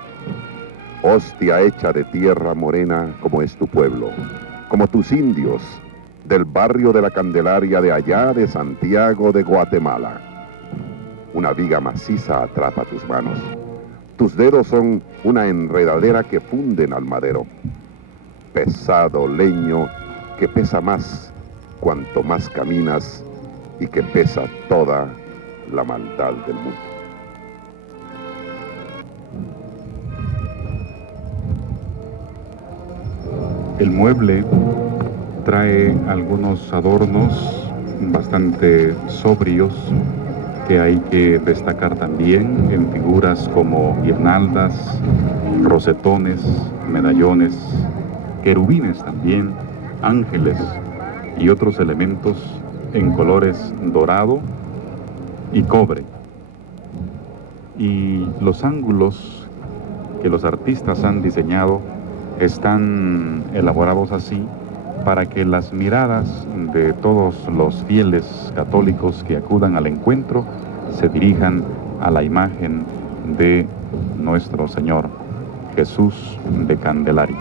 Hostia hecha de tierra morena como es tu pueblo, como tus indios, del barrio de la Candelaria de allá de Santiago de Guatemala. Una viga maciza atrapa tus manos. Tus dedos son una enredadera que funden al madero. Pesado leño que pesa más cuanto más caminas y que pesa toda la maldad del mundo. El mueble trae algunos adornos bastante sobrios que hay que destacar también en figuras como guirnaldas, rosetones, medallones, querubines también, ángeles y otros elementos en colores dorado y cobre. Y los ángulos que los artistas han diseñado están elaborados así para que las miradas de todos los fieles católicos que acudan al encuentro se dirijan a la imagen de nuestro Señor Jesús de Candelaria.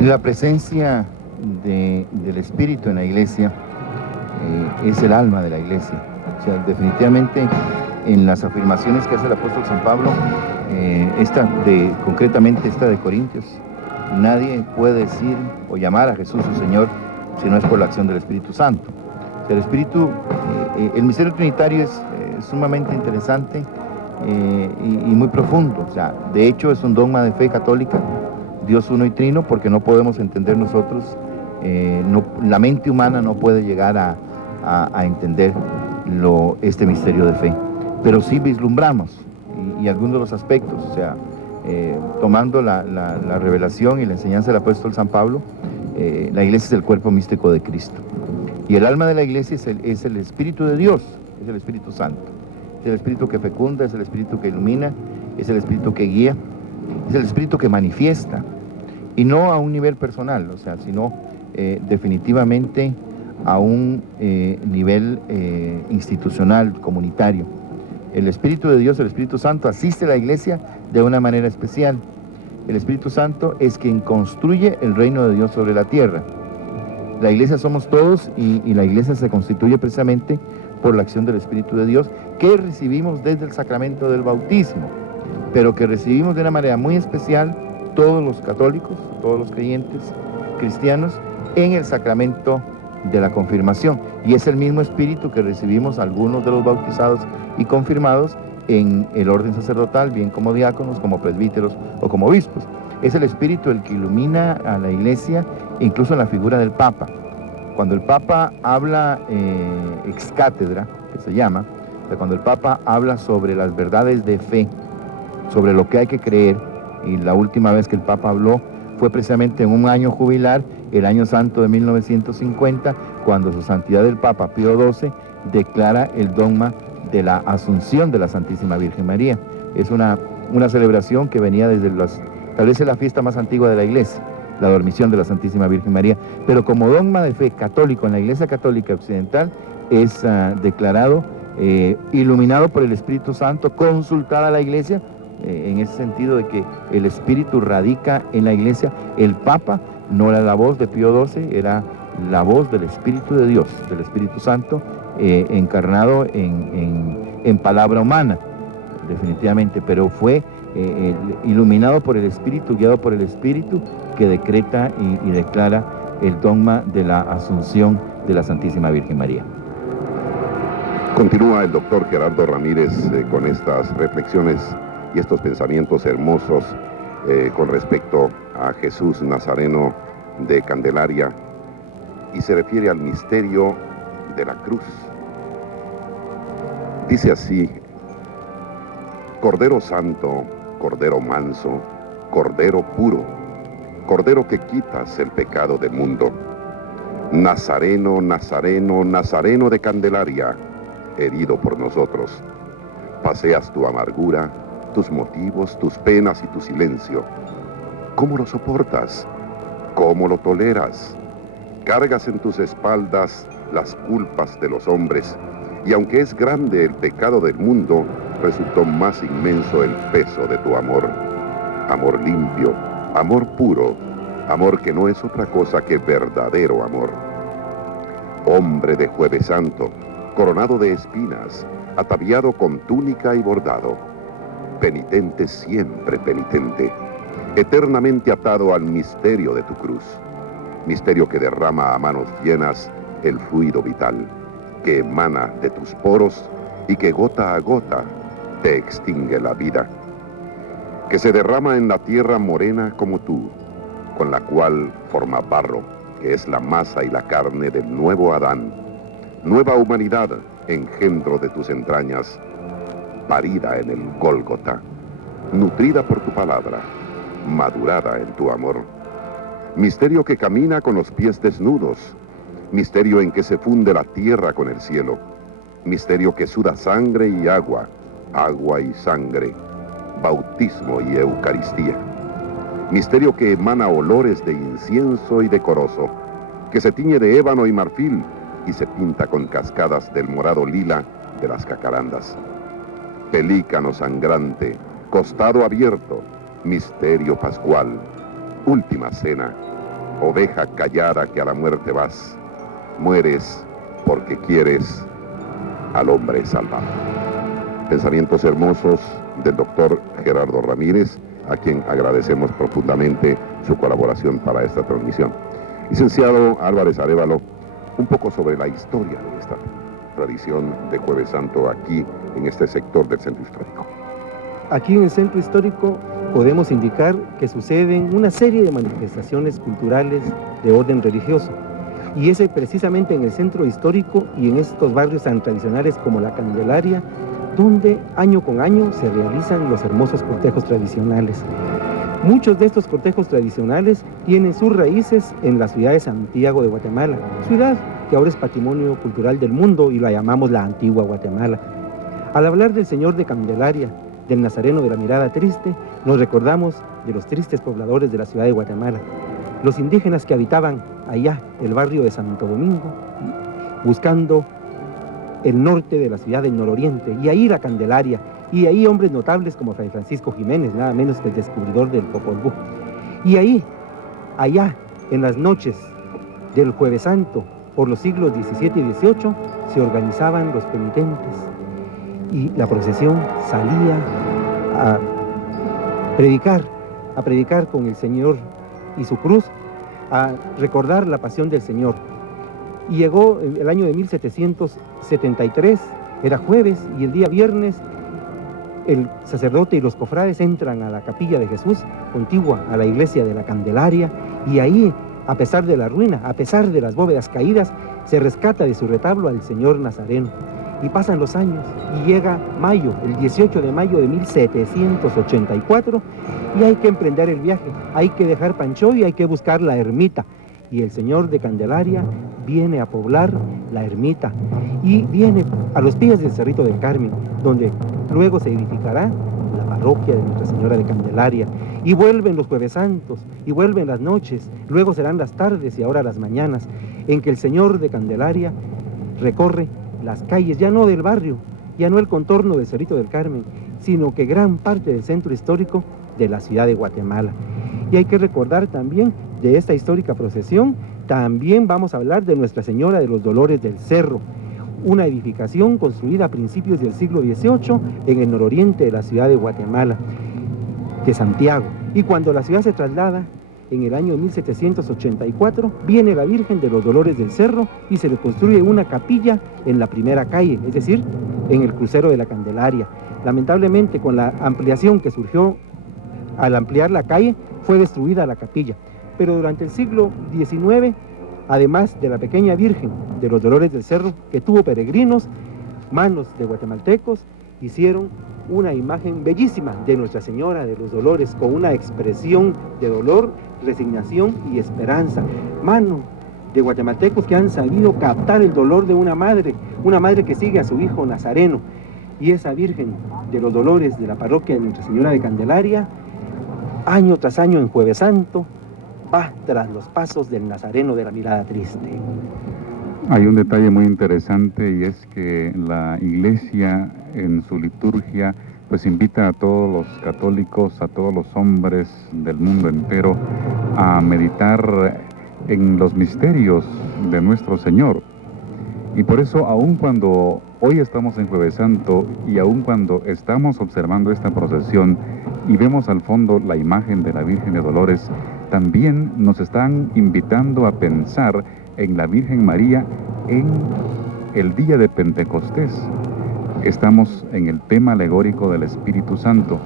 La presencia del Espíritu en la iglesia es el alma de la iglesia. O sea, definitivamente en las afirmaciones que hace el apóstol San Pablo, concretamente esta de Corintios, nadie puede decir o llamar a Jesús su Señor si no es por la acción del Espíritu Santo. O sea, el Espíritu, el misterio trinitario es sumamente interesante y muy profundo. O sea, de hecho es un dogma de fe católica, Dios uno y trino, porque no podemos entender nosotros, la mente humana no puede llegar a entender este misterio de fe, pero sí vislumbramos y algunos de los aspectos, o sea, tomando la revelación y la enseñanza del apóstol San Pablo, la iglesia es el cuerpo místico de Cristo. Y el alma de la iglesia es el Espíritu de Dios, es el Espíritu Santo. Es el Espíritu que fecunda, es el Espíritu que ilumina, es el Espíritu que guía, es el Espíritu que manifiesta. Y no a un nivel personal, o sea, sino definitivamente a un nivel institucional, comunitario. El Espíritu de Dios, el Espíritu Santo, asiste a la iglesia de una manera especial. El Espíritu Santo es quien construye el reino de Dios sobre la tierra. La iglesia somos todos y la iglesia se constituye precisamente por la acción del Espíritu de Dios que recibimos desde el sacramento del bautismo, pero que recibimos de una manera muy especial todos los católicos, todos los creyentes cristianos en el sacramento de la confirmación. Y es el mismo Espíritu que recibimos algunos de los bautizados y confirmados en el orden sacerdotal, bien como diáconos, como presbíteros o como obispos. Es el Espíritu el que ilumina a la iglesia, incluso en la figura del Papa. Cuando el Papa habla ex cátedra, que se llama, o sea, cuando el Papa habla sobre las verdades de fe sobre lo que hay que creer, y la última vez que el Papa habló fue precisamente en un año jubilar, el año santo de 1950, cuando su santidad el Papa Pío XII declara el dogma de la Asunción de la Santísima Virgen María. Es una celebración que venía desde tal vez es la fiesta más antigua de la Iglesia, la dormición de la Santísima Virgen María, pero como dogma de fe católico en la Iglesia Católica Occidental es declarado, iluminado por el Espíritu Santo, consultada a la Iglesia, en ese sentido de que el Espíritu radica en la Iglesia. El Papa no era la voz de Pío XII, era la voz del Espíritu de Dios, del Espíritu Santo, encarnado en palabra humana, definitivamente, pero fue iluminado por el Espíritu, guiado por el Espíritu, que decreta y declara el dogma de la Asunción de la Santísima Virgen María. Continúa el doctor Gerardo Ramírez con estas reflexiones y estos pensamientos hermosos con respecto a Jesús Nazareno de Candelaria, y se refiere al misterio de la cruz. Dice así: Cordero Santo, Cordero manso, Cordero puro, Cordero que quitas el pecado del mundo. Nazareno, Nazareno, Nazareno de Candelaria, herido por nosotros. Paseas tu amargura, tus motivos, tus penas y tu silencio. ¿Cómo lo soportas? ¿Cómo lo toleras? Cargas en tus espaldas las culpas de los hombres, y aunque es grande el pecado del mundo, resultó más inmenso el peso de tu amor. Amor limpio, amor puro, amor que no es otra cosa que verdadero amor. Hombre de Jueves Santo, coronado de espinas, ataviado con túnica y bordado, penitente siempre penitente, eternamente atado al misterio de tu cruz, misterio que derrama a manos llenas el fluido vital, que emana de tus poros y que gota a gota te extingue la vida, que se derrama en la tierra morena como tú, con la cual forma barro, que es la masa y la carne del nuevo Adán, nueva humanidad, engendro de tus entrañas, parida en el Gólgota, nutrida por tu palabra, madurada en tu amor. Misterio que camina con los pies desnudos, misterio en que se funde la tierra con el cielo, misterio que suda sangre y agua, agua y sangre, bautismo y Eucaristía. Misterio que emana olores de incienso y decoroso, que se tiñe de ébano y marfil y se pinta con cascadas del morado lila de las jacarandas. Pelícano sangrante, costado abierto, misterio pascual, última cena, oveja callada que a la muerte vas, mueres porque quieres al hombre salvado. Pensamientos hermosos del doctor Gerardo Ramírez, a quien agradecemos profundamente su colaboración para esta transmisión. Licenciado Álvarez Arévalo, un poco sobre la historia de esta tradición de Jueves Santo aquí en este sector del centro histórico. Aquí en el centro histórico podemos indicar que suceden una serie de manifestaciones culturales de orden religioso, y es precisamente en el centro histórico y en estos barrios tan tradicionales como la Candelaria, donde año con año se realizan los hermosos cortejos tradicionales. Muchos de estos cortejos tradicionales tienen sus raíces en la ciudad de Santiago de Guatemala, ciudad que ahora es patrimonio cultural del mundo y la llamamos la antigua Guatemala. Al hablar del Señor de Candelaria, del Nazareno de la mirada triste, nos recordamos de los tristes pobladores de la ciudad de Guatemala, los indígenas que habitaban allá, el barrio de Santo Domingo, buscando el norte de la ciudad del nororiente, y ahí la Candelaria, y ahí hombres notables como Fray Francisco Jiménez, nada menos que el descubridor del Popol Vuh. Y ahí, allá, en las noches del Jueves Santo, por los siglos XVII y XVIII, se organizaban los penitentes, y la procesión salía a predicar con el Señor y su cruz, a recordar la pasión del Señor. Y llegó el año de 1773, era jueves, y el día viernes el sacerdote y los cofrades entran a la capilla de Jesús, contigua a la iglesia de la Candelaria, y ahí, a pesar de la ruina, a pesar de las bóvedas caídas, se rescata de su retablo al Señor Nazareno. Y pasan los años y llega mayo, el 18 de mayo de 1784, y hay que emprender el viaje, hay que dejar Panchoy y hay que buscar la ermita. Y el señor de Candelaria viene a poblar la ermita y viene a los pies del Cerrito del Carmen, donde luego se edificará la parroquia de Nuestra Señora de Candelaria. Y vuelven los Jueves Santos, y vuelven las noches, luego serán las tardes y ahora las mañanas, en que el señor de Candelaria recorre las calles, ya no del barrio, ya no el contorno del Cerrito del Carmen, sino que gran parte del centro histórico de la ciudad de Guatemala. Y hay que recordar también de esta histórica procesión, también vamos a hablar de Nuestra Señora de los Dolores del Cerro, una edificación construida a principios del siglo XVIII en el nororiente de la ciudad de Guatemala, de Santiago. Y cuando la ciudad se traslada, en el año 1784, viene la Virgen de los Dolores del Cerro y se le construye una capilla en la primera calle, es decir, en el crucero de la Candelaria. Lamentablemente, con la ampliación que surgió al ampliar la calle, fue destruida la capilla. Pero durante el siglo XIX, además de la pequeña Virgen de los Dolores del Cerro, que tuvo peregrinos, manos de guatemaltecos, hicieron una imagen bellísima de Nuestra Señora de los Dolores, con una expresión de dolor, resignación y esperanza. Mano de guatemaltecos que han sabido captar el dolor de una madre que sigue a su hijo Nazareno. Y esa Virgen de los Dolores de la parroquia de Nuestra Señora de Candelaria, año tras año en Jueves Santo, va tras los pasos del Nazareno de la mirada triste. Hay un detalle muy interesante y es que la Iglesia en su liturgia pues invita a todos los católicos, a todos los hombres del mundo entero a meditar en los misterios de nuestro Señor. Y por eso, aun cuando hoy estamos en Jueves Santo y aun cuando estamos observando esta procesión y vemos al fondo la imagen de la Virgen de Dolores, también nos están invitando a pensar en la Virgen María en el día de Pentecostés. Estamos en el tema alegórico del Espíritu Santo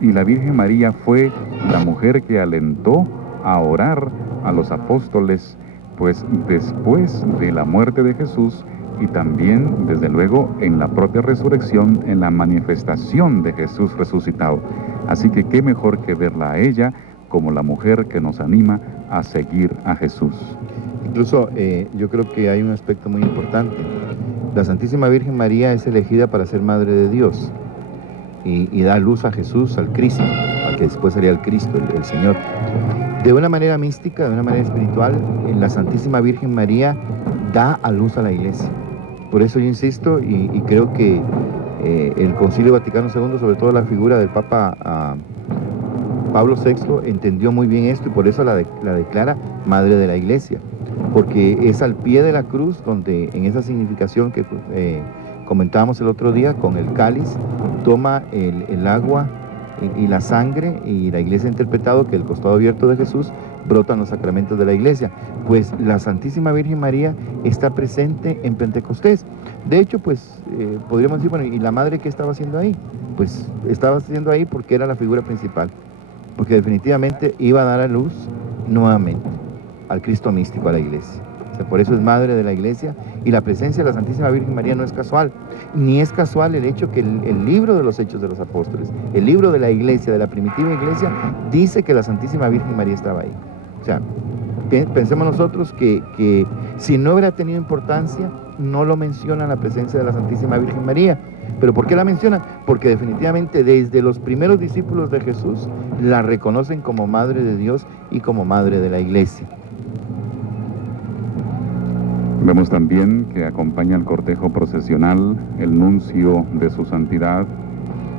y la Virgen María fue la mujer que alentó a orar a los apóstoles, pues después de la muerte de Jesús y también, desde luego, en la propia resurrección, en la manifestación de Jesús resucitado. Así que qué mejor que verla a ella como la mujer que nos anima a seguir a Jesús. Incluso yo creo que hay un aspecto muy importante. La Santísima Virgen María es elegida para ser Madre de Dios y da luz a Jesús, al Cristo, al que después sería el Cristo, el Señor. De una manera mística, de una manera espiritual, la Santísima Virgen María da a luz a la Iglesia. Por eso yo insisto y creo que el Concilio Vaticano II, sobre todo la figura del Papa Pablo VI, entendió muy bien esto y por eso la declara Madre de la Iglesia, porque es al pie de la cruz donde en esa significación que comentábamos el otro día, con el cáliz, toma el agua y la sangre, y la Iglesia ha interpretado que el costado abierto de Jesús brotan los sacramentos de la Iglesia. Pues la Santísima Virgen María está presente en Pentecostés. De hecho, pues podríamos decir, bueno, ¿y la madre qué estaba haciendo ahí? Pues estaba haciendo ahí porque era la figura principal, porque definitivamente iba a dar a luz nuevamente al Cristo místico, a la Iglesia. O sea, por eso es Madre de la Iglesia, y la presencia de la Santísima Virgen María no es casual, ni es casual el hecho que el libro de los Hechos de los Apóstoles, el libro de la Iglesia, de la primitiva Iglesia, dice que la Santísima Virgen María estaba ahí. O sea, pensemos nosotros que si no hubiera tenido importancia, no lo menciona la presencia de la Santísima Virgen María. ¿Pero por qué la mencionan? Porque definitivamente desde los primeros discípulos de Jesús la reconocen como Madre de Dios y como Madre de la Iglesia. Vemos también que acompaña al cortejo procesional el nuncio de su santidad,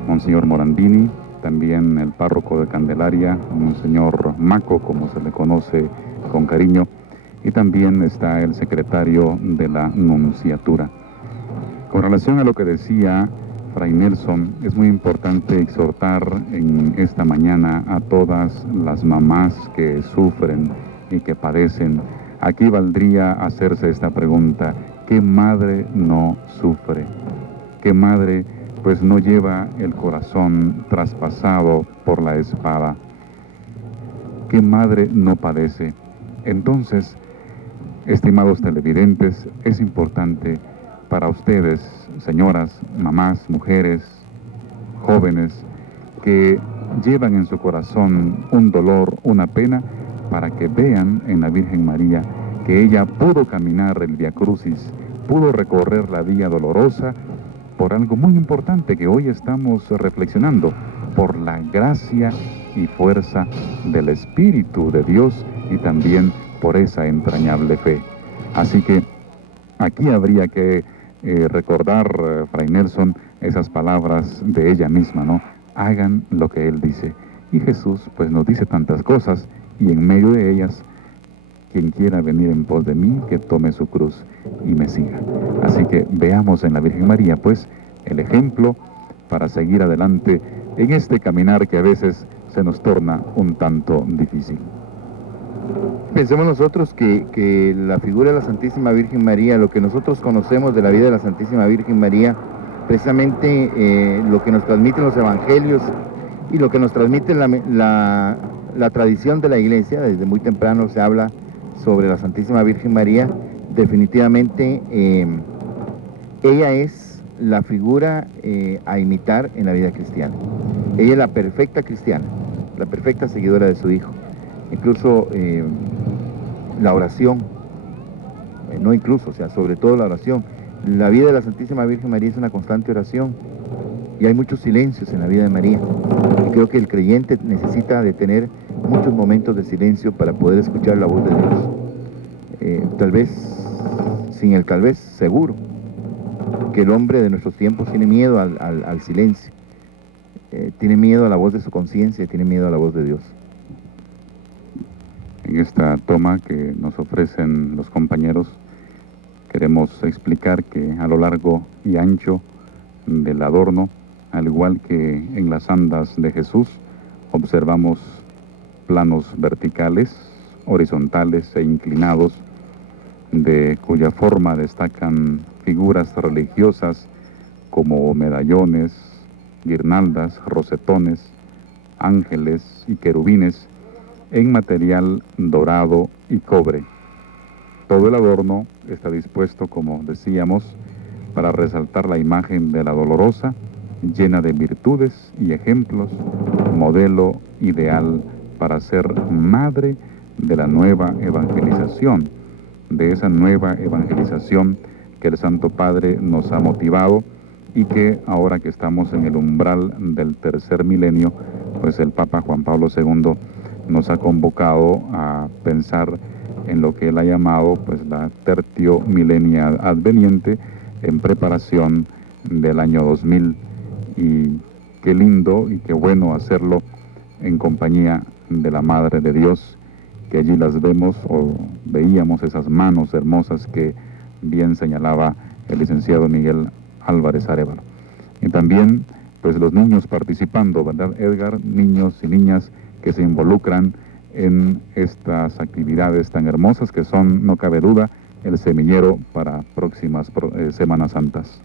Monseñor Morandini, también el párroco de Candelaria, Monseñor Maco, como se le conoce con cariño, y también está el secretario de la nunciatura. Con relación a lo que decía Fray Nelson, es muy importante exhortar en esta mañana a todas las mamás que sufren y que padecen. Aquí valdría hacerse esta pregunta: ¿qué madre no sufre? ¿Qué madre pues no lleva el corazón traspasado por la espada? ¿Qué madre no padece? Entonces, estimados televidentes, es importante para ustedes, señoras, mamás, mujeres, jóvenes, que llevan en su corazón un dolor, una pena, para que vean en la Virgen María que ella pudo caminar el Vía Crucis, pudo recorrer la Vía Dolorosa por algo muy importante que hoy estamos reflexionando, por la gracia y fuerza del Espíritu de Dios y también por esa entrañable fe. Así que aquí habría que recordar, Fray Nelson, esas palabras de ella misma, ¿no? Hagan lo que Él dice. Y Jesús pues nos dice tantas cosas, y en medio de ellas, quien quiera venir en pos de mí, que tome su cruz y me siga. Así que veamos en la Virgen María pues el ejemplo para seguir adelante en este caminar que a veces se nos torna un tanto difícil. Pensemos nosotros que la figura de la Santísima Virgen María, lo que nosotros conocemos de la vida de la Santísima Virgen María, precisamente lo que nos transmiten los evangelios y lo que nos transmite la tradición de la Iglesia, desde muy temprano se habla sobre la Santísima Virgen María. Definitivamente ella es la figura a imitar en la vida cristiana. Ella es la perfecta cristiana, la perfecta seguidora de su Hijo. Incluso la oración, sobre todo la oración. La vida de la Santísima Virgen María es una constante oración y hay muchos silencios en la vida de María. Y creo que el creyente necesita de tener muchos momentos de silencio para poder escuchar la voz de Dios. Tal vez, seguro, que el hombre de nuestros tiempos tiene miedo al silencio, tiene miedo a la voz de su conciencia, tiene miedo a la voz de Dios. En esta toma que nos ofrecen los compañeros, queremos explicar que a lo largo y ancho del adorno, al igual que en las andas de Jesús, observamos planos verticales, horizontales e inclinados, de cuya forma destacan figuras religiosas como medallones, guirnaldas, rosetones, ángeles y querubines, en material dorado y cobre. Todo el adorno está dispuesto, como decíamos, para resaltar la imagen de la Dolorosa, llena de virtudes y ejemplos, modelo ideal para ser madre de la nueva evangelización, de esa nueva evangelización que el Santo Padre nos ha motivado y que ahora que estamos en el umbral del tercer milenio, pues el Papa Juan Pablo II nos ha convocado a pensar en lo que él ha llamado pues la Tertio Millenia Adveniente, en preparación del año 2000. Y qué lindo y qué bueno hacerlo en compañía de la Madre de Dios, que allí las vemos, o veíamos esas manos hermosas que bien señalaba el licenciado Miguel Álvarez Arévalo. Y también pues los niños participando, ¿verdad, Edgar? Niños y niñas que se involucran en estas actividades tan hermosas que son, no cabe duda, el semillero para próximas Semanas Santas.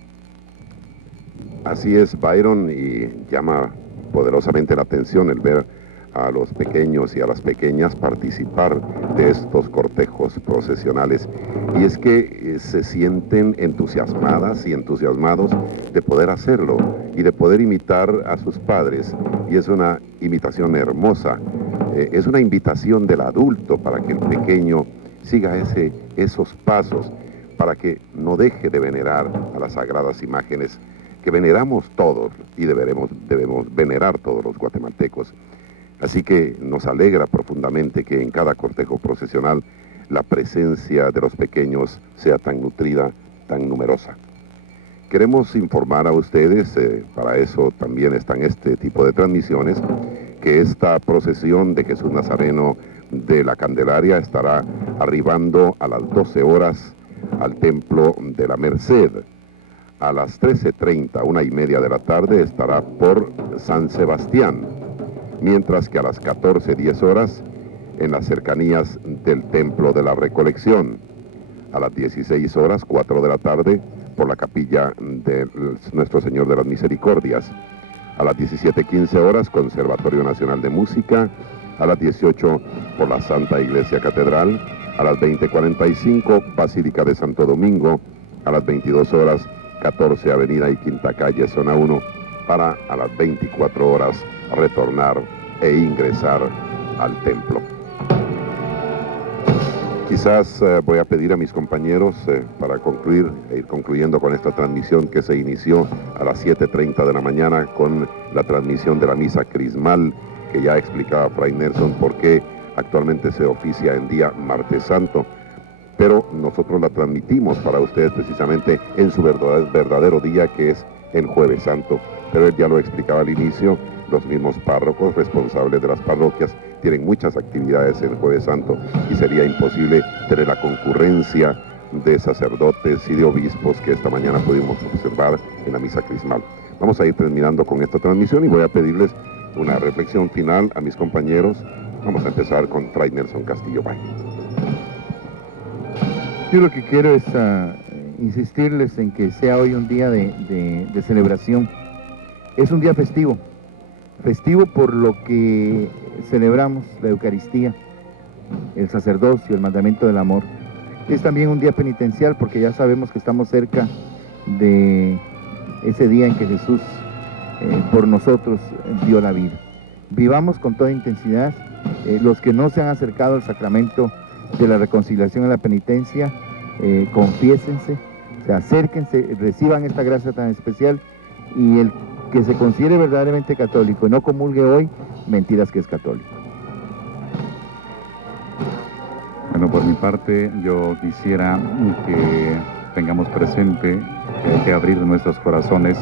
Así es, Byron, y llama poderosamente la atención el ver a los pequeños y a las pequeñas participar de estos cortejos procesionales. Y es que se sienten entusiasmadas y entusiasmados de poder hacerlo y de poder imitar a sus padres. Y es una imitación hermosa, es una invitación del adulto para que el pequeño siga esos pasos, para que no deje de venerar a las sagradas imágenes que veneramos todos y debemos venerar todos los guatemaltecos. Así que nos alegra profundamente que en cada cortejo procesional la presencia de los pequeños sea tan nutrida, tan numerosa. Queremos informar a ustedes, para eso también están este tipo de transmisiones, que esta procesión de Jesús Nazareno de la Candelaria estará arribando a las 12 horas al Templo de la Merced. A las 13:30, 1:30 de la tarde, estará por San Sebastián, mientras que a las 14:10 horas en las cercanías del Templo de la Recolección. A las 16 horas, 4 de la tarde, por la capilla de Nuestro Señor de las Misericordias. A las 17:15 horas, Conservatorio Nacional de Música. A las 18, por la Santa Iglesia Catedral. A las 20:45, Basílica de Santo Domingo. a las 22 horas, 14 Avenida y Quinta Calle, Zona 1, para a las 24 horas retornar e ingresar al templo. Quizás voy a pedir a mis compañeros para concluir e ir concluyendo con esta transmisión que se inició a las 7:30 de la mañana con la transmisión de la misa crismal, que ya explicaba Fray Nelson por qué actualmente se oficia en día martes santo, pero nosotros la transmitimos para ustedes precisamente en su verdadero día, que es en jueves santo. Pero él ya lo explicaba al inicio, los mismos párrocos responsables de las parroquias tienen muchas actividades en jueves santo y sería imposible tener la concurrencia de sacerdotes y de obispos que esta mañana pudimos observar en la misa crismal. Vamos a ir terminando con esta transmisión y voy a pedirles una reflexión final a mis compañeros. Vamos a empezar con Fray Nelson Castillo Valle. Yo lo que quiero es insistirles en que sea hoy un día de celebración. Es un día festivo. Festivo por lo que celebramos, la Eucaristía, el sacerdocio, el mandamiento del amor. Es también un día penitencial porque ya sabemos que estamos cerca de ese día en que Jesús por nosotros dio la vida. Vivamos con toda intensidad. Los que no se han acercado al sacramento de la reconciliación y la penitencia, confiésense, acérquense, reciban esta gracia tan especial, y el que se considere verdaderamente católico y no comulgue hoy, mentiras que es católico. Bueno, por mi parte, yo quisiera que tengamos presente que hay que abrir nuestros corazones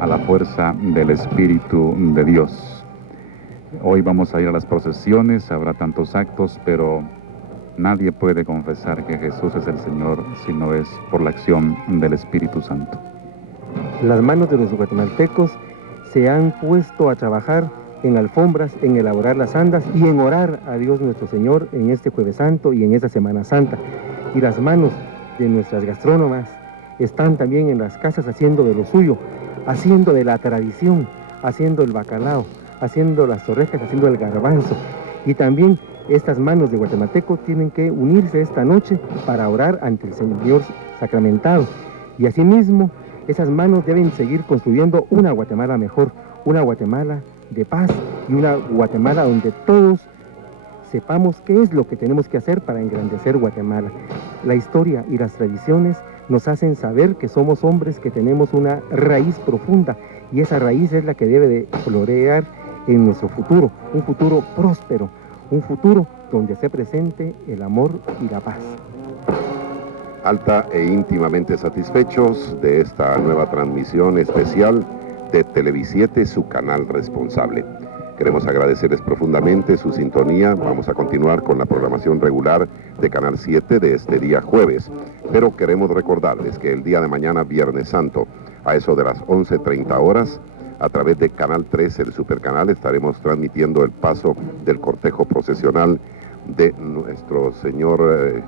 a la fuerza del Espíritu de Dios. Hoy vamos a ir a las procesiones, habrá tantos actos, pero nadie puede confesar que Jesús es el Señor si no es por la acción del Espíritu Santo. Las manos de los guatemaltecos se han puesto a trabajar en alfombras, en elaborar las andas y en orar a Dios nuestro Señor en este Jueves Santo y en esta Semana Santa. Y las manos de nuestras gastrónomas están también en las casas haciendo de lo suyo, haciendo de la tradición, haciendo el bacalao, haciendo las torrejas, haciendo el garbanzo. Y también estas manos de guatemaltecos tienen que unirse esta noche para orar ante el Señor sacramentado. Y asimismo, esas manos deben seguir construyendo una Guatemala mejor, una Guatemala de paz y una Guatemala donde todos sepamos qué es lo que tenemos que hacer para engrandecer Guatemala. La historia y las tradiciones nos hacen saber que somos hombres que tenemos una raíz profunda, y esa raíz es la que debe de florear en nuestro futuro, un futuro próspero, un futuro donde esté presente el amor y la paz. Alta e íntimamente satisfechos de esta nueva transmisión especial de Televisiete, su canal responsable. Queremos agradecerles profundamente su sintonía. Vamos a continuar con la programación regular de Canal 7 de este día jueves, pero queremos recordarles que el día de mañana, Viernes Santo, a eso de las 11:30 horas, a través de Canal 13, el supercanal, estaremos transmitiendo el paso del cortejo procesional de nuestro Señor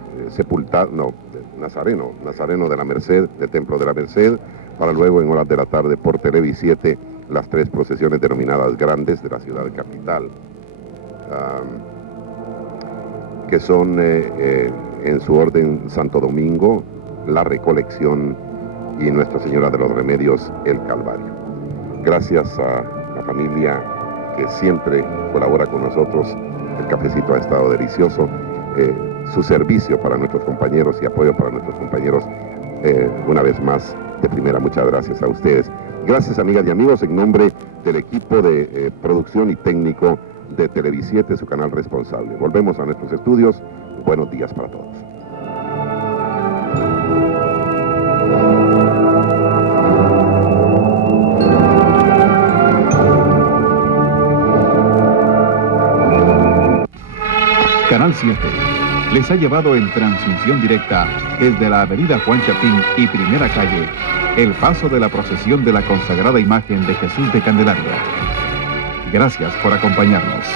Nazareno de la Merced, del Templo de la Merced, para luego en horas de la tarde por Televisiete las tres procesiones denominadas grandes de la ciudad capital, que son en su orden Santo Domingo, La Recolección y Nuestra Señora de los Remedios, el Calvario. Gracias a la familia que siempre colabora con nosotros. El cafecito ha estado delicioso. Su servicio para nuestros compañeros y apoyo para nuestros compañeros, una vez más, de primera, muchas gracias a ustedes. Gracias, amigas y amigos, en nombre del equipo de producción y técnico de Televisiete, su canal responsable. Volvemos a nuestros estudios. Buenos días para todos. Canal 7 les ha llevado en transmisión directa desde la avenida Juan Chapín y Primera Calle el paso de la procesión de la consagrada imagen de Jesús de Candelaria. Gracias por acompañarnos.